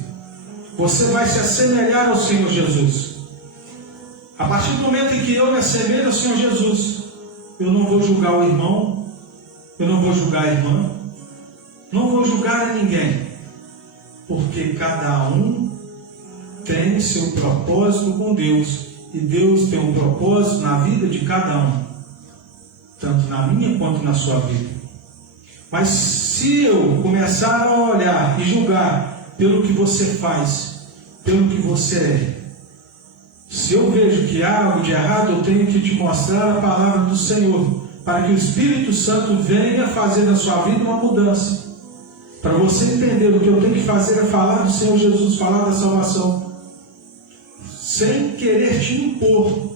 Você vai se assemelhar ao Senhor Jesus. A partir do momento em que eu me assemelho ao Senhor Jesus, eu não vou julgar o irmão, eu não vou julgar a irmã, não vou julgar ninguém, porque cada um tem seu propósito com Deus, e Deus tem um propósito na vida de cada um, tanto na minha quanto na sua vida. Mas se eu começar a olhar e julgar pelo que você faz, pelo que você é, se eu vejo que há algo de errado, eu tenho que te mostrar a palavra do Senhor, para que o Espírito Santo venha fazer na sua vida uma mudança. Para você entender, o que eu tenho que fazer é falar do Senhor Jesus, falar da salvação, sem querer te impor,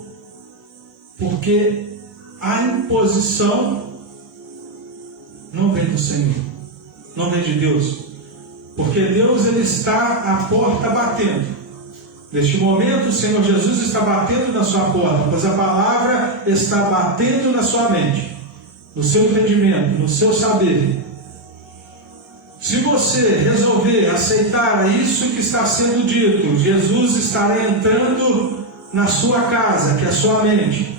porque a imposição não vem do Senhor, não vem de Deus, porque Deus ele está à porta batendo. Neste momento o Senhor Jesus está batendo na sua porta, pois a palavra está batendo na sua mente, no seu entendimento, no seu saber. Se você resolver aceitar isso que está sendo dito, Jesus estará entrando na sua casa, que é a sua mente.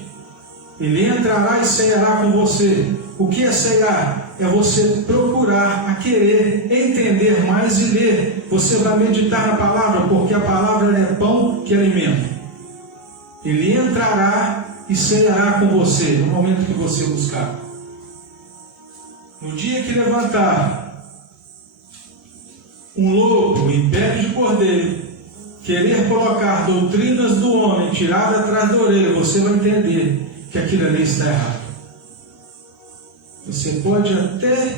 Ele entrará e ceará com você. O que é cear? É você procurar a querer entender mais e ler. Você vai meditar na palavra, porque a palavra é pão que alimenta. Ele entrará e ceará com você no momento que você buscar. No dia que levantar um lobo em pele de cordeiro, querer colocar doutrinas do homem tirada atrás da orelha, você vai entender que aquilo ali está errado. Você pode até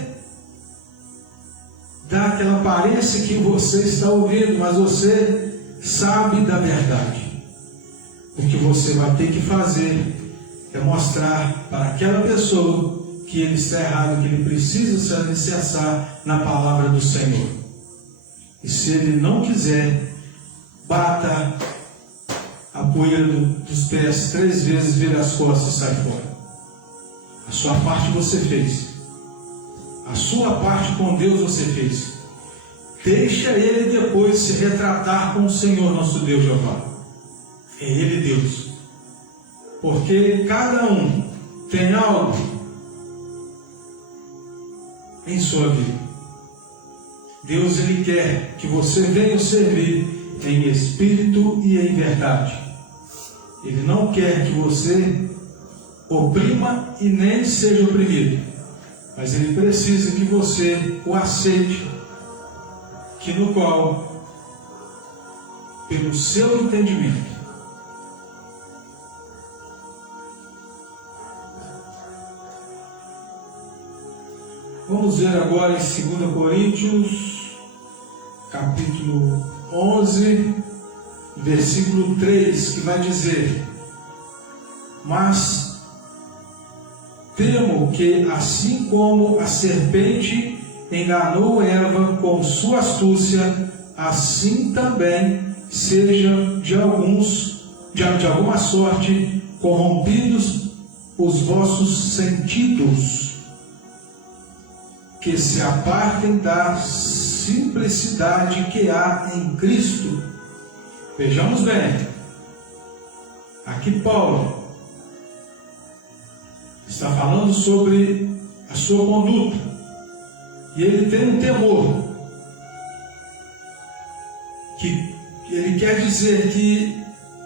dar aquela aparência que você está ouvindo, mas você sabe da verdade. O que você vai ter que fazer é mostrar para aquela pessoa que ele está errado, que ele precisa se alicerçar na palavra do Senhor. E se ele não quiser, bata a poeira dos pés 3 vezes, vira as costas e sai fora. A sua parte você fez. A sua parte com Deus você fez. Deixa Ele depois se retratar com o Senhor nosso Deus Jeová. É Ele Deus. Porque cada um tem algo em sua vida. Deus ele quer que você venha servir em espírito e em verdade. Ele não quer que você oprima e nem seja oprimido, mas ele precisa que você o aceite, que no qual pelo seu entendimento. Vamos ver agora em 2 Coríntios, capítulo 11, versículo 3, que vai dizer: mas temo que, assim como a serpente enganou Eva com sua astúcia, assim também sejam de alguma sorte corrompidos os vossos sentidos, que se apartem da simplicidade que há em Cristo. Vejamos bem, aqui Paulo está falando sobre a sua conduta, e ele tem um temor, que ele quer dizer que,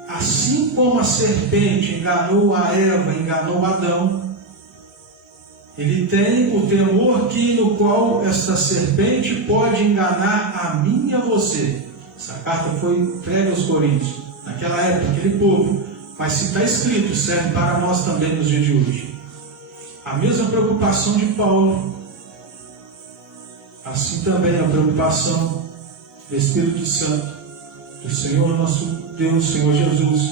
assim como a serpente enganou a Eva, enganou Adão, ele tem o temor no qual esta serpente pode enganar a mim e a você. Essa carta foi entregue aos Coríntios, naquela época, aquele povo. Mas se está escrito, serve para nós também nos dias de hoje. A mesma preocupação de Paulo, assim também a preocupação do Espírito Santo, do Senhor nosso Deus, Senhor Jesus,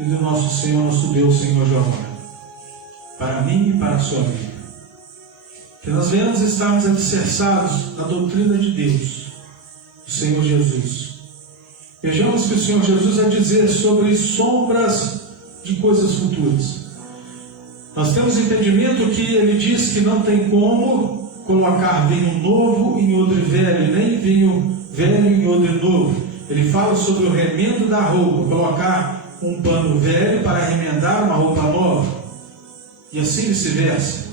e do nosso Senhor nosso Deus, Senhor Jeová, para mim e para a sua vida. Que nós venhamos estarmos alicerçados na doutrina de Deus, do Senhor Jesus. Vejamos que o Senhor Jesus vai dizer sobre sombras de coisas futuras. Nós temos entendimento que ele diz que não tem como colocar vinho novo em odre velho, nem vinho velho em odre novo. Ele fala sobre o remendo da roupa, colocar um pano velho para remendar uma roupa nova, e assim vice-versa.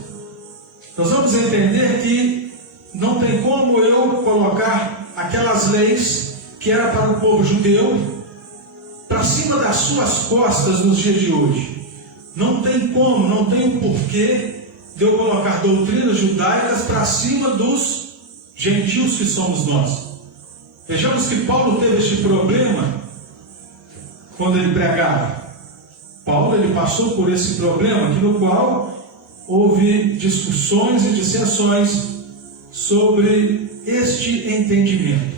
Nós vamos entender que não tem como eu colocar aquelas leis que era para o povo judeu para cima das suas costas nos dias de hoje. Não tem como, não tem o porquê de eu colocar doutrinas judaicas para cima dos gentios que somos nós. Vejamos que Paulo teve este problema quando ele pregava. Paulo ele passou por esse problema aqui, no qual houve discussões e dissensões sobre este entendimento.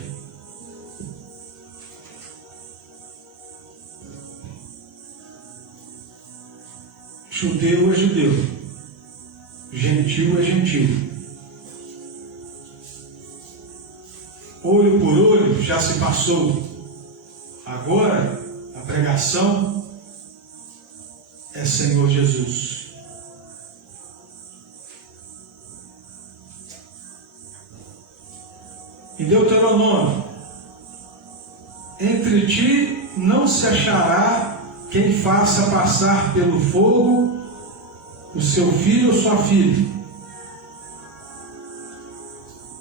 Judeu é judeu, gentil é gentil. Olho por olho já se passou. Agora a pregação é Senhor Jesus. Em Deuteronômio: entre ti não se achará quem faça passar pelo fogo o seu filho ou sua filha.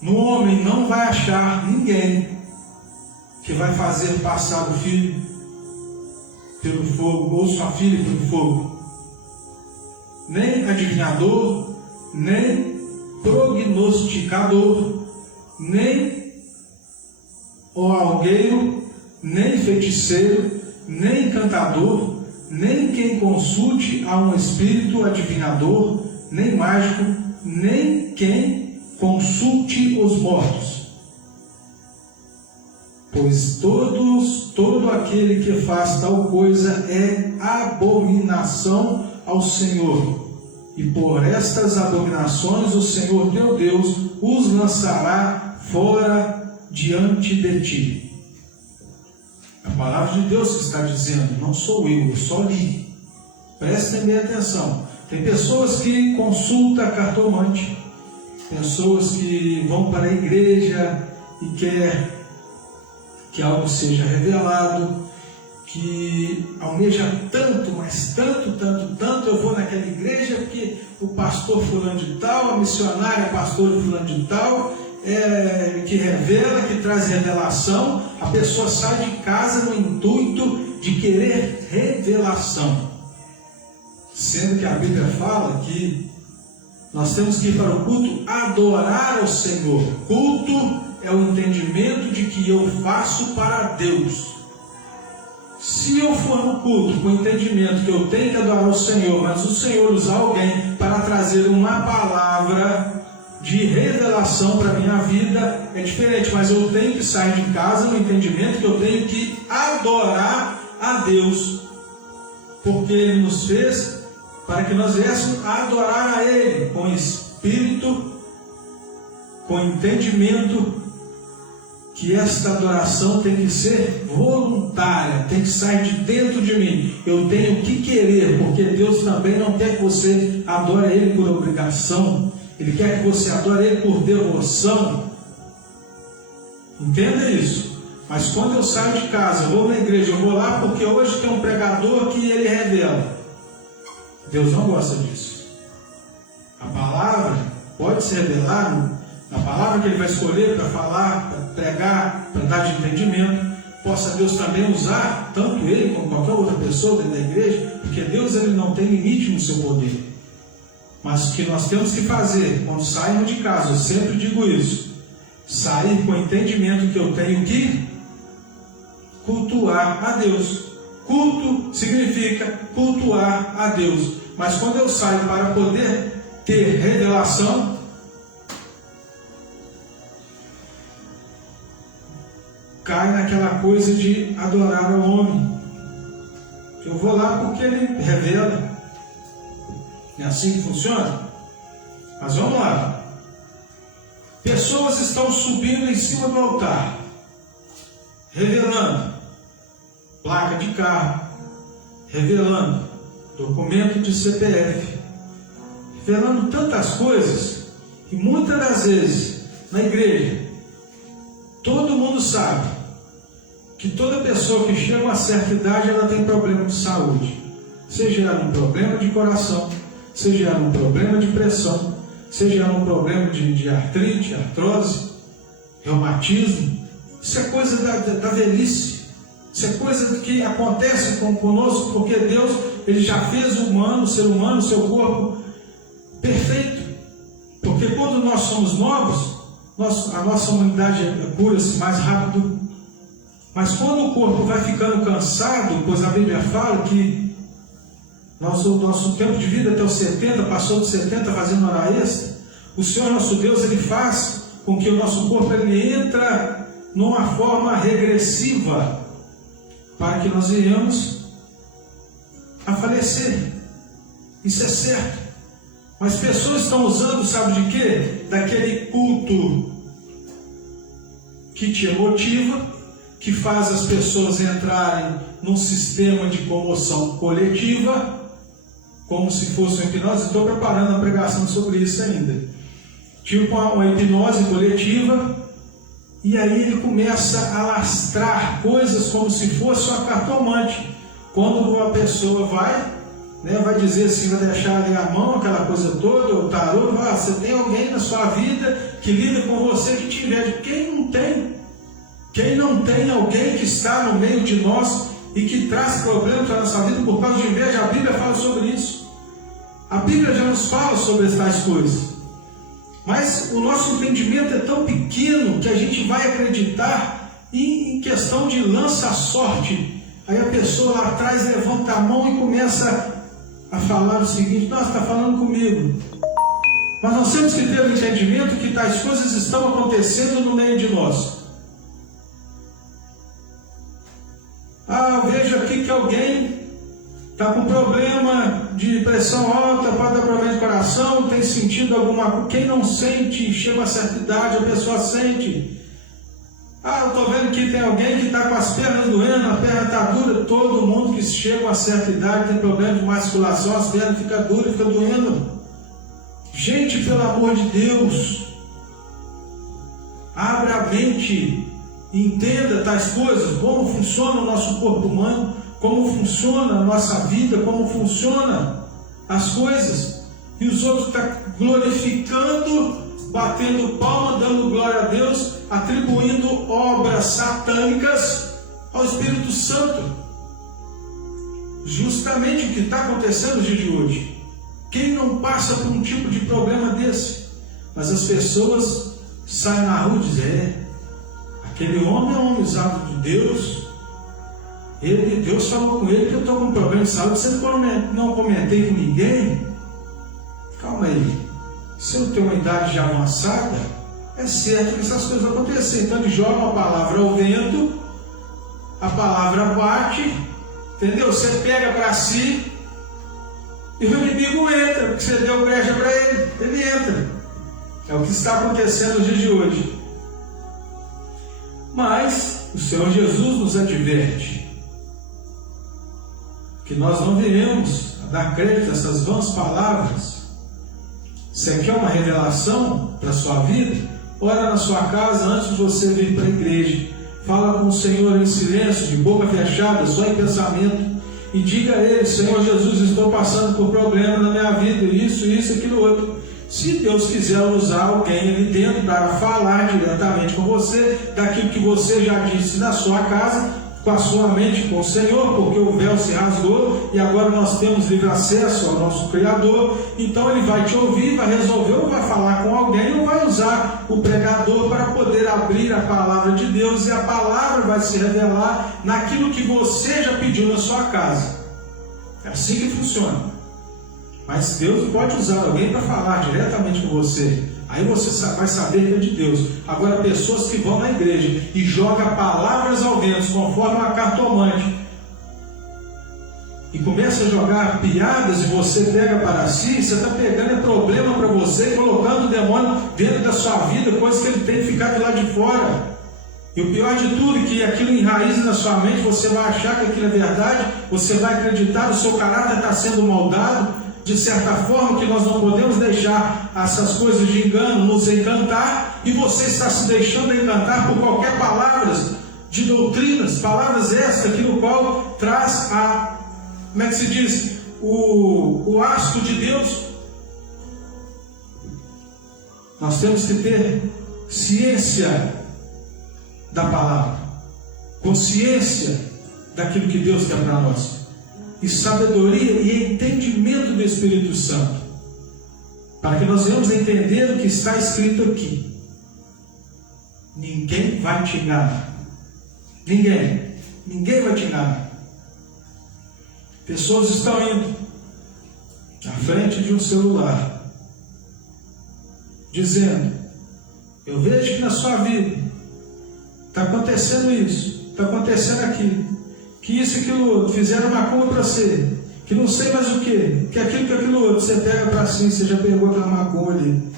No homem não vai achar ninguém que vai fazer passar o filho pelo fogo ou sua filha pelo fogo. Nem adivinhador, nem prognosticador, nem algueiro, nem feiticeiro, nem encantador, nem quem consulte a um espírito adivinador, nem mágico, nem quem consulte os mortos. Pois todo aquele que faz tal coisa é abominação ao Senhor. E por estas abominações o Senhor teu Deus os lançará fora diante de ti. A palavra de Deus que está dizendo, não sou eu só li. Prestem bem atenção. Tem pessoas que consultam cartomante, pessoas que vão para a igreja e quer que algo seja revelado, que almeja tanto, mas tanto, eu vou naquela igreja porque o pastor fulano de tal, a missionária pastor fulano de tal, que revela, que traz revelação. A pessoa sai de casa no intuito de querer revelação, sendo que a Bíblia fala que nós temos que ir para o culto adorar ao Senhor. Culto é o entendimento de que eu faço para Deus. Se eu for no culto com o entendimento que eu tenho que adorar o Senhor, mas o Senhor usar alguém para trazer uma palavra de revelação para a minha vida, é diferente. Mas eu tenho que sair de casa no entendimento que eu tenho que adorar a Deus, porque Ele nos fez para que nós viéssemos adorar a Ele com espírito, com entendimento, que esta adoração tem que ser voluntária, tem que sair de dentro de mim. Eu tenho que querer, porque Deus também não quer que você adore Ele por obrigação. Ele quer que você adore Ele por devoção. Entenda isso. Mas quando eu saio de casa, eu vou na igreja, eu vou lá porque hoje tem um pregador que ele revela. Deus não gosta disso. A palavra pode ser revelada, a palavra que Ele vai escolher para falar, para pregar, para dar de entendimento, possa Deus também usar, tanto Ele como qualquer outra pessoa dentro da igreja, porque Deus Ele não tem limite no seu poder. Mas o que nós temos que fazer, quando saímos de casa, eu sempre digo isso, sair com o entendimento que eu tenho que cultuar a Deus. Culto significa cultuar a Deus. Mas quando eu saio para poder ter revelação, cai naquela coisa de adorar o homem. Eu vou lá porque ele revela. É assim que funciona? Mas vamos lá. Pessoas estão subindo em cima do altar, revelando placa de carro, revelando documento de CPF, revelando tantas coisas, e muitas das vezes na igreja todo mundo sabe que toda pessoa que chega a uma certa idade, ela tem problema de saúde, seja ela um problema de coração, seja ela um problema de pressão, seja ela um problema de artrite, artrose, reumatismo. Isso é coisa da velhice. Isso é coisa que acontece conosco, porque Deus Ele já fez o ser humano, o seu corpo perfeito. Porque quando nós somos novos, a nossa humanidade cura-se mais rápido. Mas quando o corpo vai ficando cansado, pois a Bíblia fala que nosso tempo de vida até os 70, passou dos 70 fazendo hora extra, o Senhor nosso Deus, Ele faz com que o nosso corpo ele entra numa forma regressiva, para que nós venhamos a falecer. Isso é certo. Mas pessoas estão usando, sabe de quê? Daquele culto que te motiva, que faz as pessoas entrarem num sistema de comoção coletiva, como se fosse uma hipnose. Estou preparando a pregação sobre isso ainda. Tipo uma hipnose coletiva, e aí ele começa a lastrar coisas como se fosse uma cartomante. Quando uma pessoa vai dizer assim, vai deixar ali a mão, aquela coisa toda, o tarô, você tem alguém na sua vida que lida com você que te inveja. Quem não tem? Quem não tem alguém que está no meio de nós e que traz problemas para a nossa vida por causa de inveja? A Bíblia fala sobre isso. A Bíblia já nos fala sobre essas coisas. Mas o nosso entendimento é tão pequeno que a gente vai acreditar em questão de lança-sorte. Aí a pessoa lá atrás levanta a mão e começa a falar o seguinte: nossa, está falando comigo. Mas nós temos que ter o entendimento que tais coisas estão acontecendo no meio de nós. Eu vejo aqui que alguém está com problema de pressão alta, pode dar problema de coração, tem sentido alguma coisa. Quem não sente, chega a certa idade, a pessoa sente. Eu estou vendo que tem alguém que está com as pernas doendo, a perna está dura. Todo mundo que chega a certa idade tem problema de musculação, as pernas ficam duras, ficam doendo. Gente, pelo amor de Deus, abra a mente, entenda tais coisas, como funciona o nosso corpo humano, como funciona a nossa vida, como funciona as coisas. E os outros estão glorificando, batendo palma, dando glória a Deus, atribuindo obras satânicas ao Espírito Santo. Justamente o que está acontecendo no dia de hoje. Quem não passa por um tipo de problema desse? Mas as pessoas saem na rua e dizem: aquele homem é um homem usado de Deus, Deus falou com ele que eu estou com um problema de saúde, você não comentei com ninguém? Calma aí, se eu tenho uma idade já avançada, é certo que essas coisas acontecem. Então ele joga uma palavra ao vento, a palavra bate, entendeu? Você pega para si e o inimigo entra, porque você deu brecha para ele entra. É o que está acontecendo nos dias de hoje. Mas o Senhor Jesus nos adverte que nós não viremos a dar crédito a essas vãs palavras. Você quer uma revelação para a sua vida? Ora na sua casa antes de você vir para a igreja. Fala com o Senhor em silêncio, de boca fechada, só em pensamento, e diga a Ele: Senhor Jesus, estou passando por problema na minha vida, isso, aquilo outro. Se Deus quiser usar alguém ali dentro para falar diretamente com você daquilo que você já disse na sua casa, com a sua mente com o Senhor, porque o véu se rasgou e agora nós temos livre acesso ao nosso Criador, então Ele vai te ouvir, vai resolver, ou vai falar com alguém, ou vai usar o pregador para poder abrir a palavra de Deus, e a palavra vai se revelar naquilo que você já pediu na sua casa. É assim que funciona. Mas Deus pode usar alguém para falar diretamente com você. Aí você vai saber que é de Deus. Agora, pessoas que vão na igreja e jogam palavras ao vento, conforme uma cartomante, e começa a jogar piadas e você pega para si, você está pegando problema para você, colocando o demônio dentro da sua vida, coisa que ele tem que ficar do lado de fora. E o pior de tudo é que aquilo enraiza na sua mente, você vai achar que aquilo é verdade, você vai acreditar, o seu caráter está sendo moldado, de certa forma, que nós não podemos deixar essas coisas de engano nos encantar, e você está se deixando encantar por qualquer palavra de doutrinas, palavras essas que no qual traz como é que se diz, o ácido de Deus. Nós temos que ter ciência da palavra, consciência daquilo que Deus quer para nós, e sabedoria e entendimento do Espírito Santo, para que nós venhamos entender o que está escrito aqui. Ninguém vai te enganar. Ninguém vai te enganar. Pessoas estão indo à frente de um celular, dizendo: eu vejo que na sua vida está acontecendo isso, está acontecendo aquilo, que isso e aquilo outro, fizeram uma macumba para você, que não sei mais o que aquilo que aquilo outro, você pega para si, você já pegou aquela macumba ali,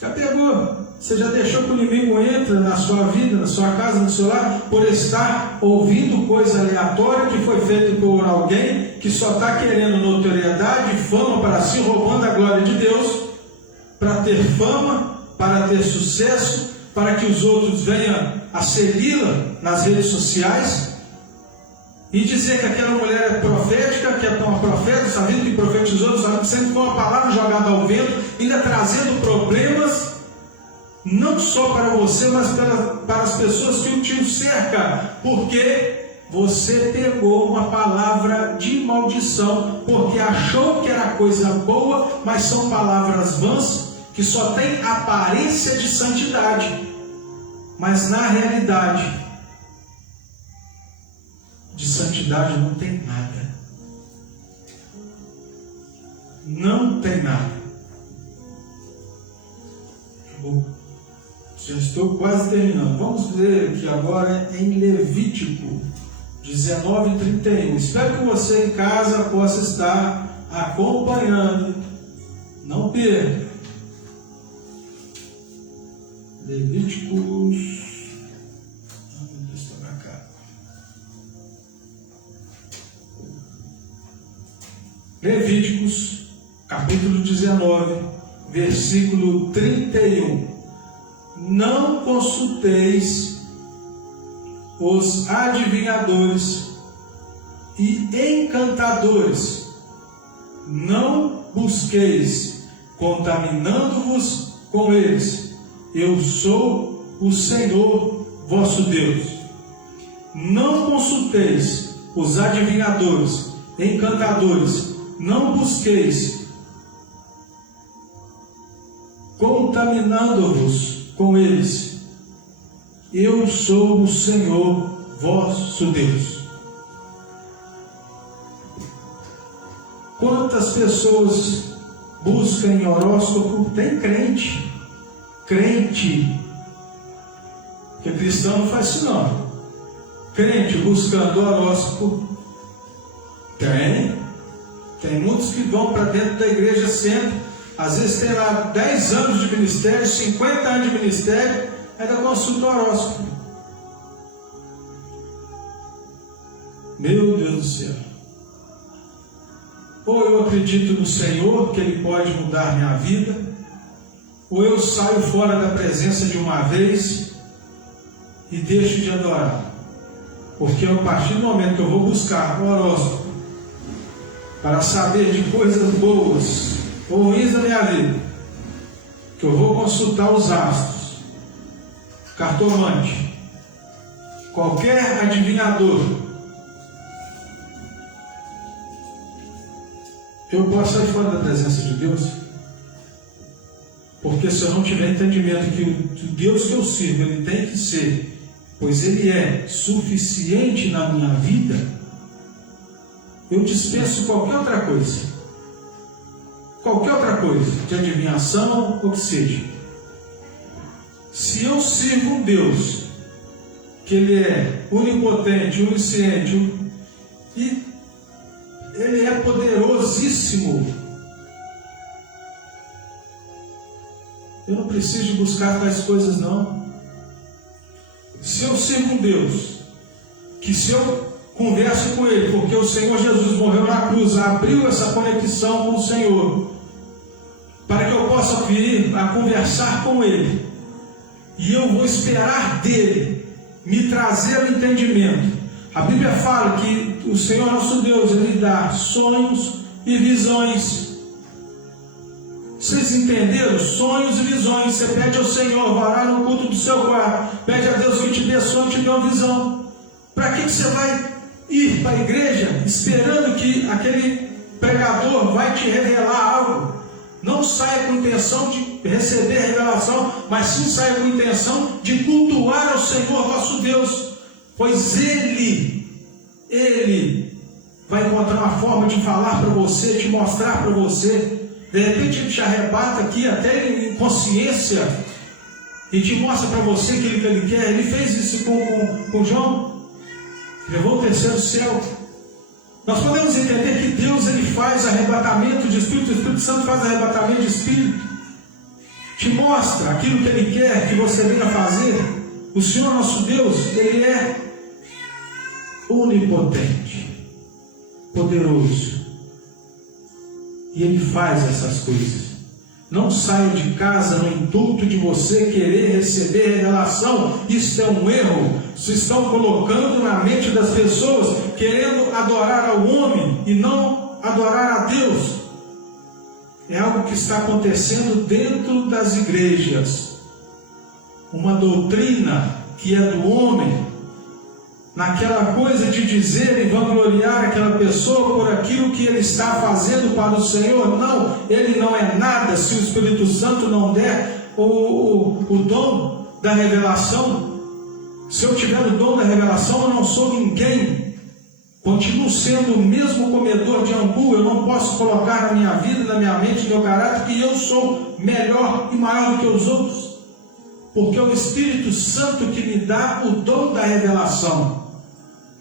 já pegou, você já deixou que o inimigo entra na sua vida, na sua casa, no seu lar, por estar ouvindo coisa aleatória que foi feita por alguém que só está querendo notoriedade, fama para si, roubando a glória de Deus, para ter fama, para ter sucesso, para que os outros venham a segui-la nas redes sociais, e dizer que aquela mulher é profética, que é uma profeta, sabendo que profetizou, sabendo que sempre foi uma palavra jogada ao vento, ainda trazendo problemas, não só para você, mas para as pessoas que o te cercam, porque você pegou uma palavra de maldição, porque achou que era coisa boa, mas são palavras vãs, que só tem aparência de santidade, mas na realidade de santidade não tem nada. Não tem nada. Bom, já estou quase terminando. Vamos ler aqui agora em Levítico 19:31. Espero que você em casa possa estar acompanhando. Não perca. Levíticos. Levíticos, capítulo 19, versículo 31. Não consulteis os adivinhadores e encantadores, não busqueis, contaminando-vos com eles. Eu sou o Senhor vosso Deus. Não consulteis os adivinhadores, encantadores, não busqueis, contaminando-vos com eles. Eu sou o Senhor vosso Deus. Quantas pessoas buscam em horóscopo? Tem crente, porque cristão não faz isso não. Crente buscando horóscopo, tem muitos que vão para dentro da igreja sempre, às vezes tem lá 10 anos de ministério, 50 anos de ministério, ainda consulta horóscopo. Meu Deus do céu. Ou eu acredito no Senhor, que Ele pode mudar minha vida, ou eu saio fora da presença de uma vez e deixo de adorar. Porque a partir do momento que eu vou buscar o horóscopo para saber de coisas boas ou ruins da minha vida, que eu vou consultar os astros, cartomante, qualquer adivinhador, eu posso sair fora da presença de Deus. Porque se eu não tiver entendimento que o Deus que eu sirvo, Ele tem que ser, pois Ele é suficiente na minha vida, eu dispenso qualquer outra coisa, de adivinhação ou que seja. Se eu sirvo um Deus, que Ele é onipotente, onisciente, e Ele é poderosíssimo, eu não preciso de buscar tais coisas não. Se eu sirvo um Deus, que se eu converso com Ele, porque o Senhor Jesus morreu na cruz, abriu essa conexão com o Senhor, para que eu possa vir a conversar com Ele, e eu vou esperar dEle me trazer o entendimento. A Bíblia fala que o Senhor nosso Deus, Ele dá sonhos e visões. Vocês entenderam? Sonhos e visões. Você pede ao Senhor, vai orar no culto do seu quarto, pede a Deus que te dê sonho, te dê uma visão. Para que você vai ir para a igreja esperando que aquele pregador vai te revelar algo? Não saia com intenção de receber revelação, mas sim saia com intenção de cultuar ao Senhor nosso Deus, pois Ele vai encontrar uma forma de falar para você, de mostrar para você. De repente Ele te arrebata aqui até em consciência e te mostra para você aquilo que Ele quer. Ele fez isso com João, levou o terceiro céu. Nós podemos entender que Deus Ele faz arrebatamento de espírito, o Espírito Santo faz arrebatamento de espírito, te mostra aquilo que Ele quer que você venha fazer. O Senhor nosso Deus, Ele é onipotente, poderoso, e Ele faz essas coisas. Não saia de casa no intuito de você querer receber revelação. Isso é um erro. Vocês estão colocando na mente das pessoas, querendo adorar ao homem e não adorar a Deus. É algo que está acontecendo dentro das igrejas. Uma doutrina que é do homem, naquela coisa de dizer e vangloriar aquela pessoa por aquilo que ele está fazendo para o Senhor. Não, ele não é nada se o Espírito Santo não der o dom da revelação. Se eu tiver o dom da revelação, eu não sou ninguém. Continuo sendo o mesmo comedor de angu. Eu não posso colocar na minha vida, na minha mente, no meu caráter, que eu sou melhor e maior do que os outros, porque é o Espírito Santo que me dá o dom da revelação.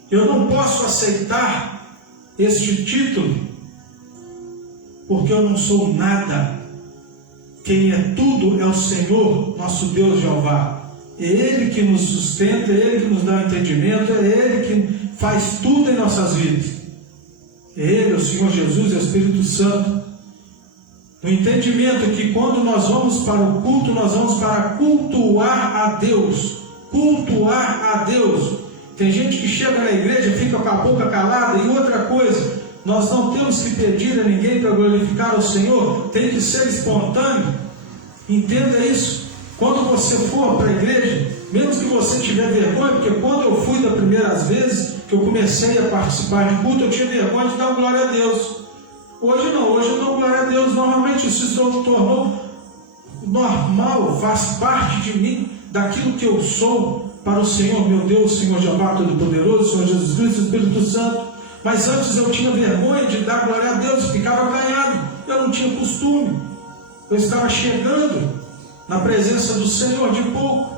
Eu não posso aceitar este título, porque eu não sou nada. Quem é tudo é o Senhor, nosso Deus Jeová. É Ele que nos sustenta, é Ele que nos dá o entendimento, é Ele que faz tudo em nossas vidas. É Ele, o Senhor Jesus e o Espírito Santo. No entendimento que quando nós vamos para o culto, nós vamos para cultuar a Deus. Cultuar a Deus. Tem gente que chega na igreja e fica com a boca calada. E outra coisa, nós não temos que pedir a ninguém para glorificar o Senhor, tem que ser espontâneo. Entenda isso. Quando você for para a igreja, mesmo que você tiver vergonha, porque quando eu fui das primeiras vezes que eu comecei a participar de culto, eu tinha vergonha de dar glória a Deus. Hoje não, hoje eu dou glória a Deus. Normalmente isso se tornou normal, faz parte de mim, daquilo que eu sou para o Senhor, meu Deus, Senhor Jeová Todo-Poderoso, Senhor Jesus Cristo, Espírito Santo. Mas antes eu tinha vergonha de dar glória a Deus, ficava acanhado, eu não tinha costume. Eu estava chegando na presença do Senhor de pouco,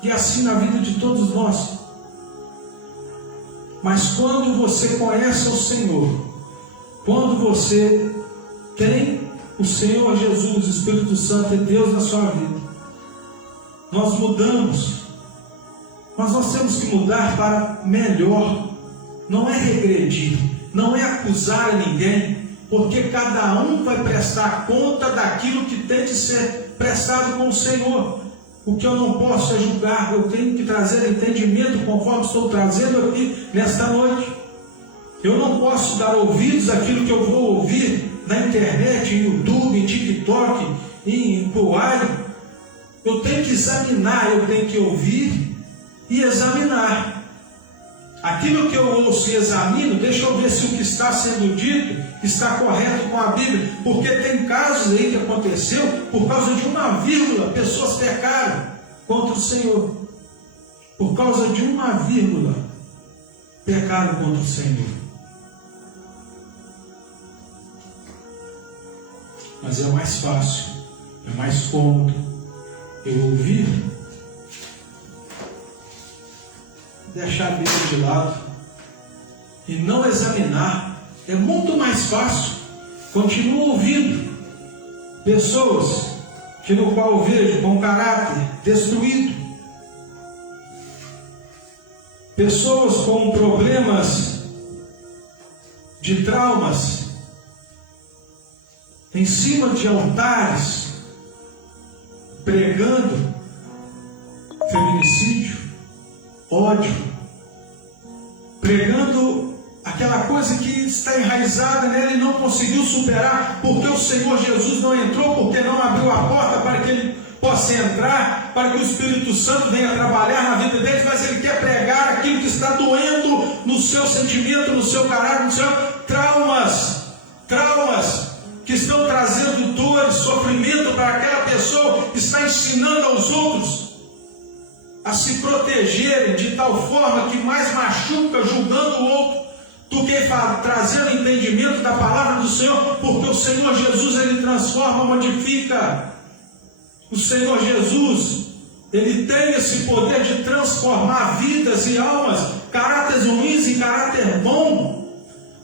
e assim na vida de todos nós. Mas quando você conhece o Senhor, quando você tem o Senhor Jesus, o Espírito Santo e Deus na sua vida, nós mudamos. Mas nós temos que mudar para melhor. Não é regredir, não é acusar ninguém, porque cada um vai prestar conta daquilo que tem de ser prestado com o Senhor. O que eu não posso é julgar, eu tenho que trazer entendimento conforme estou trazendo aqui nesta noite. Eu não posso dar ouvidos àquilo que eu vou ouvir na internet, em YouTube, em TikTok, em Poai. Eu tenho que examinar, eu tenho que ouvir e examinar. Aquilo que eu ouço e examino, deixa eu ver se o que está sendo dito está correto com a Bíblia. Porque tem casos aí que aconteceu, por causa de uma vírgula, pessoas pecaram contra o Senhor. Por causa de uma vírgula, pecaram contra o Senhor. Mas é mais fácil, é mais cômodo eu ouvir, deixar a Bíblia de lado e não examinar. É muito mais fácil. Continuo ouvindo pessoas que no qual eu vejo com caráter destruído, pessoas com problemas de traumas em cima de altares, pregando feminicídio, ódio, pregando aquela coisa que está enraizada nela e não conseguiu superar, porque o Senhor Jesus não entrou, porque não abriu a porta para que ele possa entrar, para que o Espírito Santo venha trabalhar na vida deles, mas ele quer pregar aquilo que está doendo no seu sentimento, no seu caráter, no seu traumas que estão trazendo dores, sofrimento para aquela pessoa, está ensinando aos outros a se protegerem de tal forma que mais machuca julgando o outro do que trazendo entendimento da palavra do Senhor, porque o Senhor Jesus, ele transforma, modifica. O Senhor Jesus, ele tem esse poder de transformar vidas e almas, caráteres ruins em caráter bom.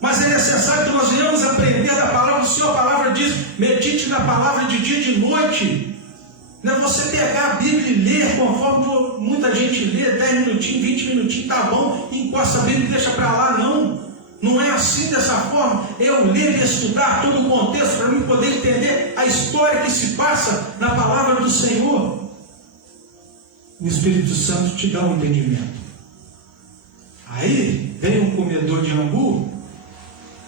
Mas é necessário que nós venhamos aprender da palavra do Senhor. A palavra diz: medite na palavra de dia e de noite. Não é você pegar a Bíblia e ler conforme muita gente lê, 10 minutinhos, 20 minutinhos, tá bom, e encosta a Bíblia e deixa para lá. Não é assim, dessa forma. Eu ler e estudar todo o contexto para mim poder entender a história que se passa na palavra do Senhor. O Espírito Santo te dá um entendimento. Aí vem um comedor de angu,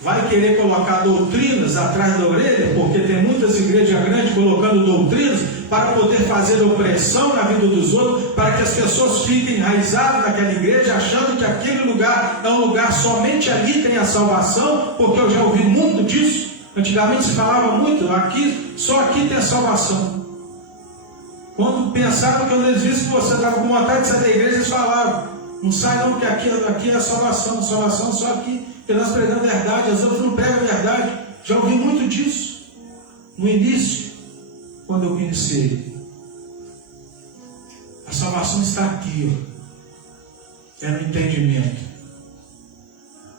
vai querer colocar doutrinas atrás da orelha, porque tem muitas igrejas grandes colocando doutrinas para poder fazer opressão na vida dos outros, para que as pessoas fiquem enraizadas naquela igreja, achando que aquele lugar é um lugar somente ali tem a salvação, porque eu já ouvi muito disso. Antigamente se falava muito, só aqui tem a salvação. Quando pensavam que eles viram que você estava com vontade de sair da igreja, eles falavam: não sai não, porque aqui é a salvação só aqui, porque nós pregamos a verdade, as outras não pregam a verdade. Já ouvi muito disso no início, quando eu iniciei. A salvação está aqui, é no entendimento.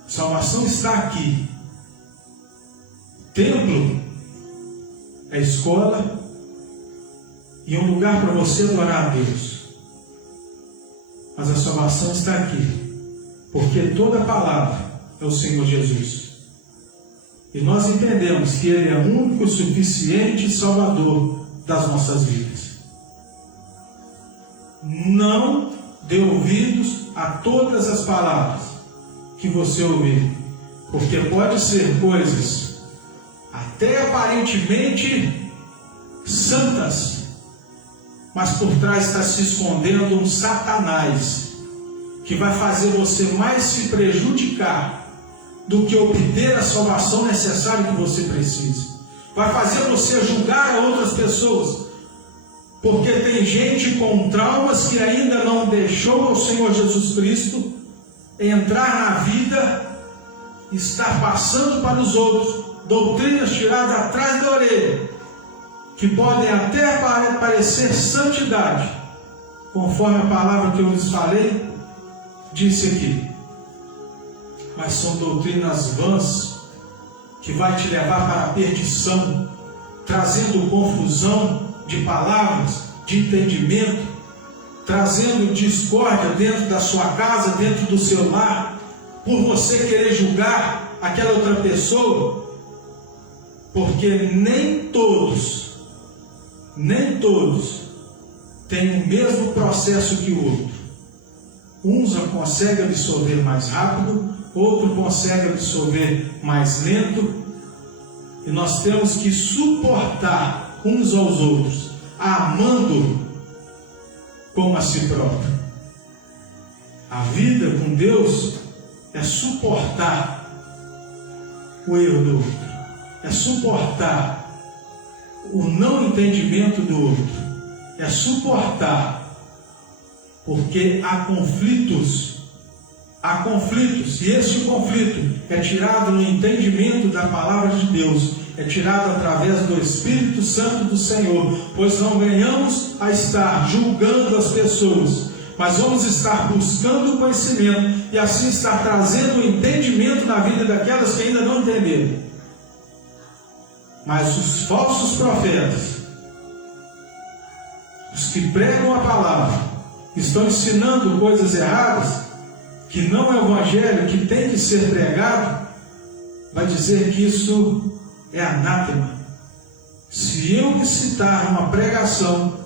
A salvação está aqui. Templo é escola e um lugar para você adorar a Deus. Mas a salvação está aqui, porque toda a palavra é o Senhor Jesus. E nós entendemos que Ele é o único, suficiente Salvador das nossas vidas. Não dê ouvidos a todas as palavras que você ouvir, porque pode ser coisas até aparentemente santas, mas por trás está se escondendo um Satanás que vai fazer você mais se prejudicar do que obter a salvação necessária que você precisa. Vai fazer você julgar a outras pessoas, porque tem gente com traumas que ainda não deixou o Senhor Jesus Cristo entrar na vida estar passando para os outros doutrinas tiradas atrás da orelha, que podem até parecer santidade, conforme a palavra que eu lhes falei, disse aqui. Mas são doutrinas vãs, que vai te levar para a perdição, trazendo confusão de palavras, de entendimento, trazendo discórdia dentro da sua casa, dentro do seu lar, por você querer julgar aquela outra pessoa, porque nem todos têm o mesmo processo que o outro. Uns conseguem absorver mais rápido, outro consegue absorver mais lento, e nós temos que suportar uns aos outros, amando como a si próprio. A vida com Deus é suportar o erro do outro, é suportar o não entendimento do outro, é suportar, porque há conflitos, e este conflito é tirado no entendimento da palavra de Deus, é tirado através do Espírito Santo do Senhor, pois não venhamos a estar julgando as pessoas, mas vamos estar buscando o conhecimento, e assim estar trazendo o entendimento na vida daquelas que ainda não entenderam. Mas os falsos profetas, os que pregam a palavra, estão ensinando coisas erradas, que não é o evangelho que tem que ser pregado, vai dizer que isso é anátema. Se eu me citar uma pregação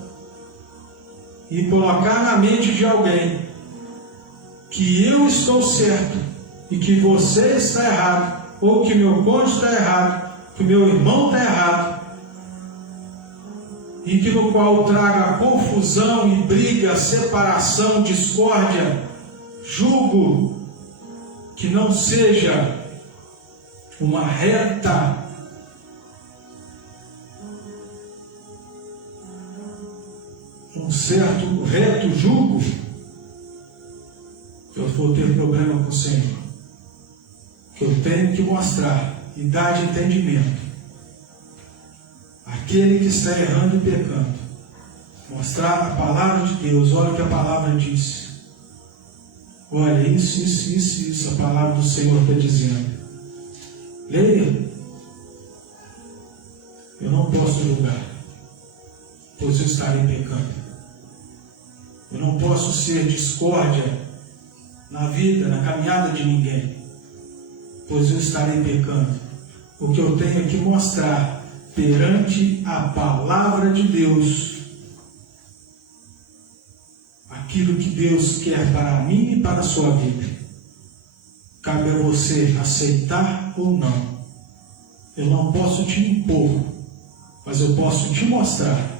e colocar na mente de alguém que eu estou certo e que você está errado, ou que meu cônjuge está errado, que meu irmão está errado, e que no qual traga confusão e briga, separação, discórdia, julgo, que não seja uma um certo reto julgo, eu vou ter problema com o Senhor. Que eu tenho que mostrar e dar de entendimento aquele que está errando e pecando, mostrar a palavra de Deus. Olha o que a palavra diz. Olha, isso, a palavra do Senhor está dizendo. Leia. Eu não posso julgar, pois eu estarei pecando. Eu não posso ser discórdia na vida, na caminhada de ninguém, pois eu estarei pecando. O que eu tenho é que mostrar perante a palavra de Deus aquilo que Deus quer para mim e para a sua vida. Cabe a você aceitar ou não. Eu não posso te impor, mas eu posso te mostrar.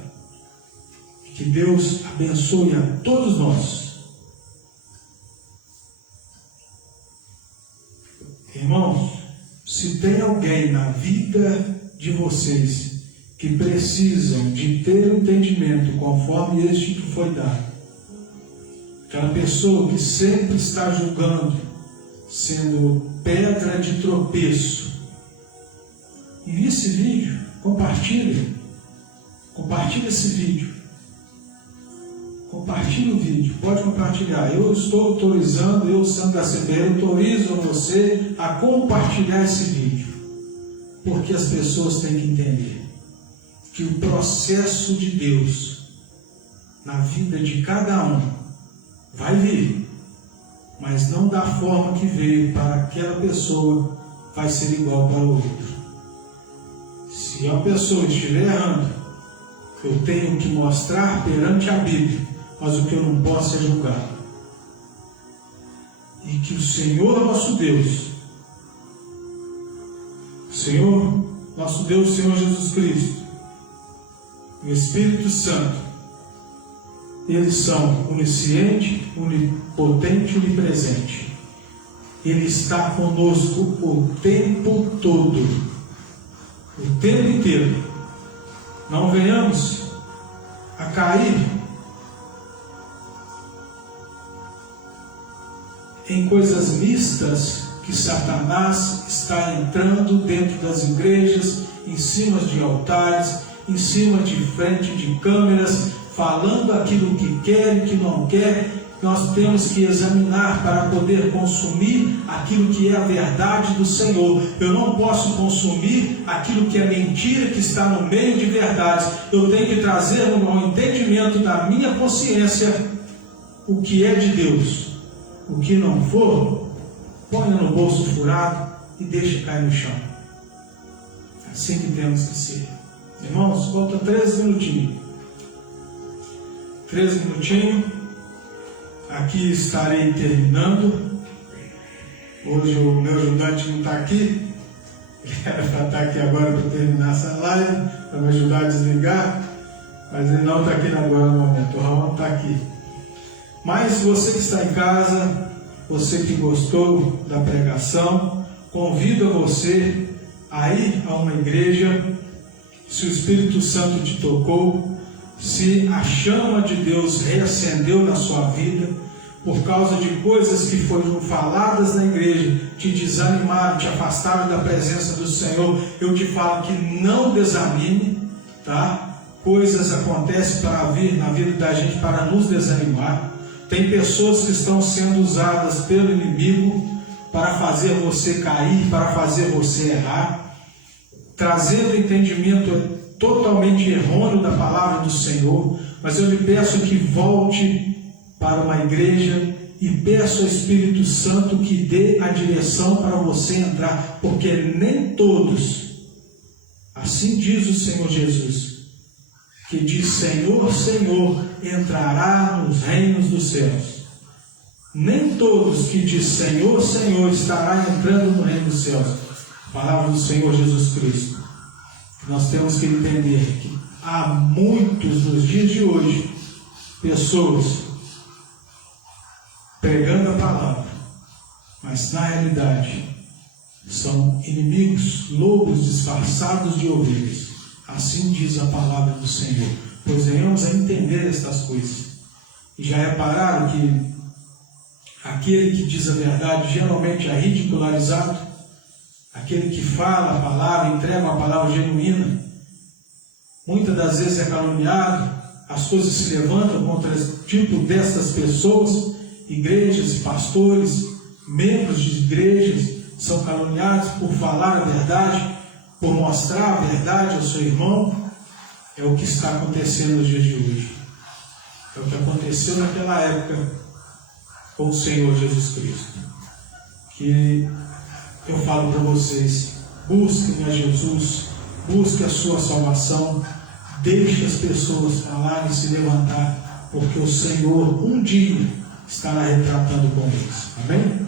Que Deus abençoe a todos nós. Irmãos, se tem alguém na vida de vocês que precisam de ter um entendimento conforme este que foi dado, aquela pessoa que sempre está julgando, sendo pedra de tropeço, envie esse vídeo, compartilhe esse vídeo, compartilhe o vídeo, pode compartilhar. Eu estou autorizando, eu, Santo da Assembleia, autorizo você a compartilhar esse vídeo, porque as pessoas têm que entender que o processo de Deus na vida de cada um vai vir, mas não da forma que veio para aquela pessoa, vai ser igual para o outro. Se a pessoa estiver errando, eu tenho que mostrar perante a Bíblia, mas o que eu não posso é julgar. E que o Senhor nosso Deus, Senhor nosso Deus, Senhor Jesus Cristo, o Espírito Santo, eles são onisciente, onipotente, onipresente. Ele está conosco o tempo todo, o tempo inteiro. Não venhamos a cair em coisas mistas que Satanás está entrando dentro das igrejas, em cima de altares, em cima de frente de câmeras, falando aquilo que quer e que não quer. Nós temos que examinar para poder consumir aquilo que é a verdade do Senhor. Eu não posso consumir aquilo que é mentira, que está no meio de verdades. Eu tenho que trazer ao entendimento da minha consciência o que é de Deus. O que não for, ponha no bolso furado e deixa cair no chão. É assim que temos que ser. Irmãos, falta 13 minutinhos. 13 minutinhos. Aqui estarei terminando. Hoje o meu ajudante não está aqui. Ele era para estar aqui agora para terminar essa live, para me ajudar a desligar. Mas ele não está aqui agora no momento. O Raul está aqui. Mas você que está em casa, você que gostou da pregação, convido a você a ir a uma igreja. Se o Espírito Santo te tocou, se a chama de Deus reacendeu na sua vida, por causa de coisas que foram faladas na igreja, te desanimaram, te afastaram da presença do Senhor, eu te falo que não desanime, tá? Coisas acontecem para vir na vida da gente para nos desanimar. Tem pessoas que estão sendo usadas pelo inimigo para fazer você cair, para fazer você errar, trazendo entendimento totalmente errôneo da palavra do Senhor. Mas eu lhe peço que volte para uma igreja e peço ao Espírito Santo que dê a direção para você entrar, porque nem todos, assim diz o Senhor Jesus, que diz Senhor, Senhor, entrará nos reinos dos céus. Nem todos que diz Senhor, Senhor, estará entrando no reino dos céus. Palavra do Senhor Jesus Cristo. Nós temos que entender que há muitos nos dias de hoje pessoas pregando a palavra, mas na realidade são inimigos, lobos disfarçados de ovelhas. Assim diz a palavra do Senhor. Pois venhamos a entender estas coisas. E já repararam que aquele que diz a verdade geralmente é ridicularizado? Aquele que fala a palavra, entrega uma palavra genuína, muitas das vezes é caluniado. As coisas se levantam contra esse tipo dessas pessoas. Igrejas e pastores, membros de igrejas são caluniados por falar a verdade, por mostrar a verdade ao seu irmão. É o que está acontecendo nos dias de hoje. É o que aconteceu naquela época com o Senhor Jesus Cristo. Que eu falo para vocês, busquem a Jesus, busquem a sua salvação, deixe as pessoas falarem e se levantar, porque o Senhor um dia estará retratando com eles. Amém?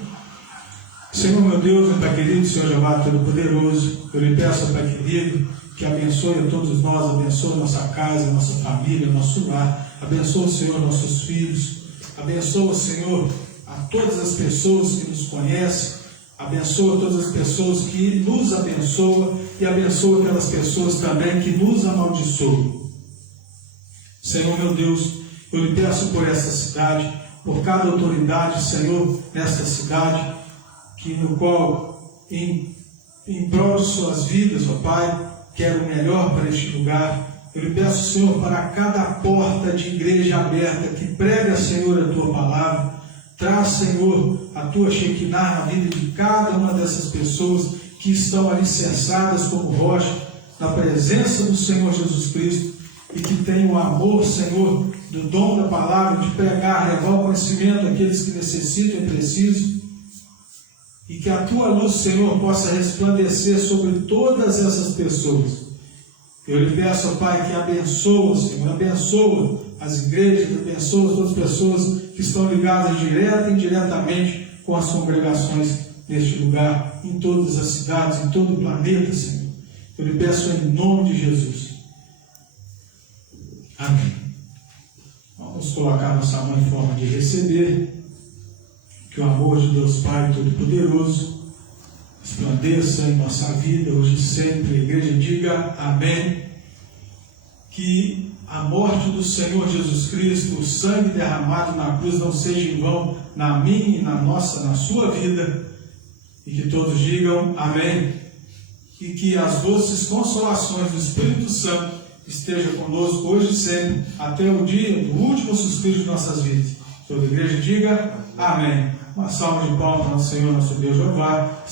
Senhor meu Deus, meu Pai querido, Senhor Jeová Todo-Poderoso, eu lhe peço, Pai querido, que abençoe a todos nós, abençoe a nossa casa, a nossa família, nosso lar, abençoe, Senhor, nossos filhos, abençoa, Senhor, a todas as pessoas que nos conhecem, abençoa todas as pessoas que nos abençoam e abençoa aquelas pessoas também que nos amaldiçoam. Senhor meu Deus, eu lhe peço por essa cidade, por cada autoridade, Senhor, nesta cidade, que no qual, em prol de suas vidas, ó Pai, quero o melhor para este lugar. Eu lhe peço, Senhor, para cada porta de igreja aberta, que prega, Senhor, a Tua palavra. Traz, Senhor, a Tua Shekinah na vida de cada uma dessas pessoas que estão alicerçadas como rocha, na presença do Senhor Jesus Cristo, e que tem o amor, Senhor, do dom da palavra, de pregar, levar o conhecimento àqueles que necessitam e precisam, e que a Tua luz, Senhor, possa resplandecer sobre todas essas pessoas. Eu lhe peço, ó Pai, que abençoa, Senhor, abençoa as igrejas, abençoa todas as pessoas que estão ligadas direta e indiretamente com as congregações neste lugar, em todas as cidades, em todo o planeta, Senhor. Eu lhe peço em nome de Jesus. Amém. Vamos colocar nossa mão em forma de receber. Que o amor de Deus Pai Todo-Poderoso resplandeça em nossa vida, hoje e sempre. A igreja diga amém. Que a morte do Senhor Jesus Cristo, o sangue derramado na cruz, não seja em vão na minha e na sua vida. E que todos digam amém. E que as doces consolações do Espírito Santo estejam conosco hoje e sempre, até o dia do último suspiro de nossas vidas. Toda a igreja diga amém. Uma salva de palmas ao Senhor, nosso Deus Jeová.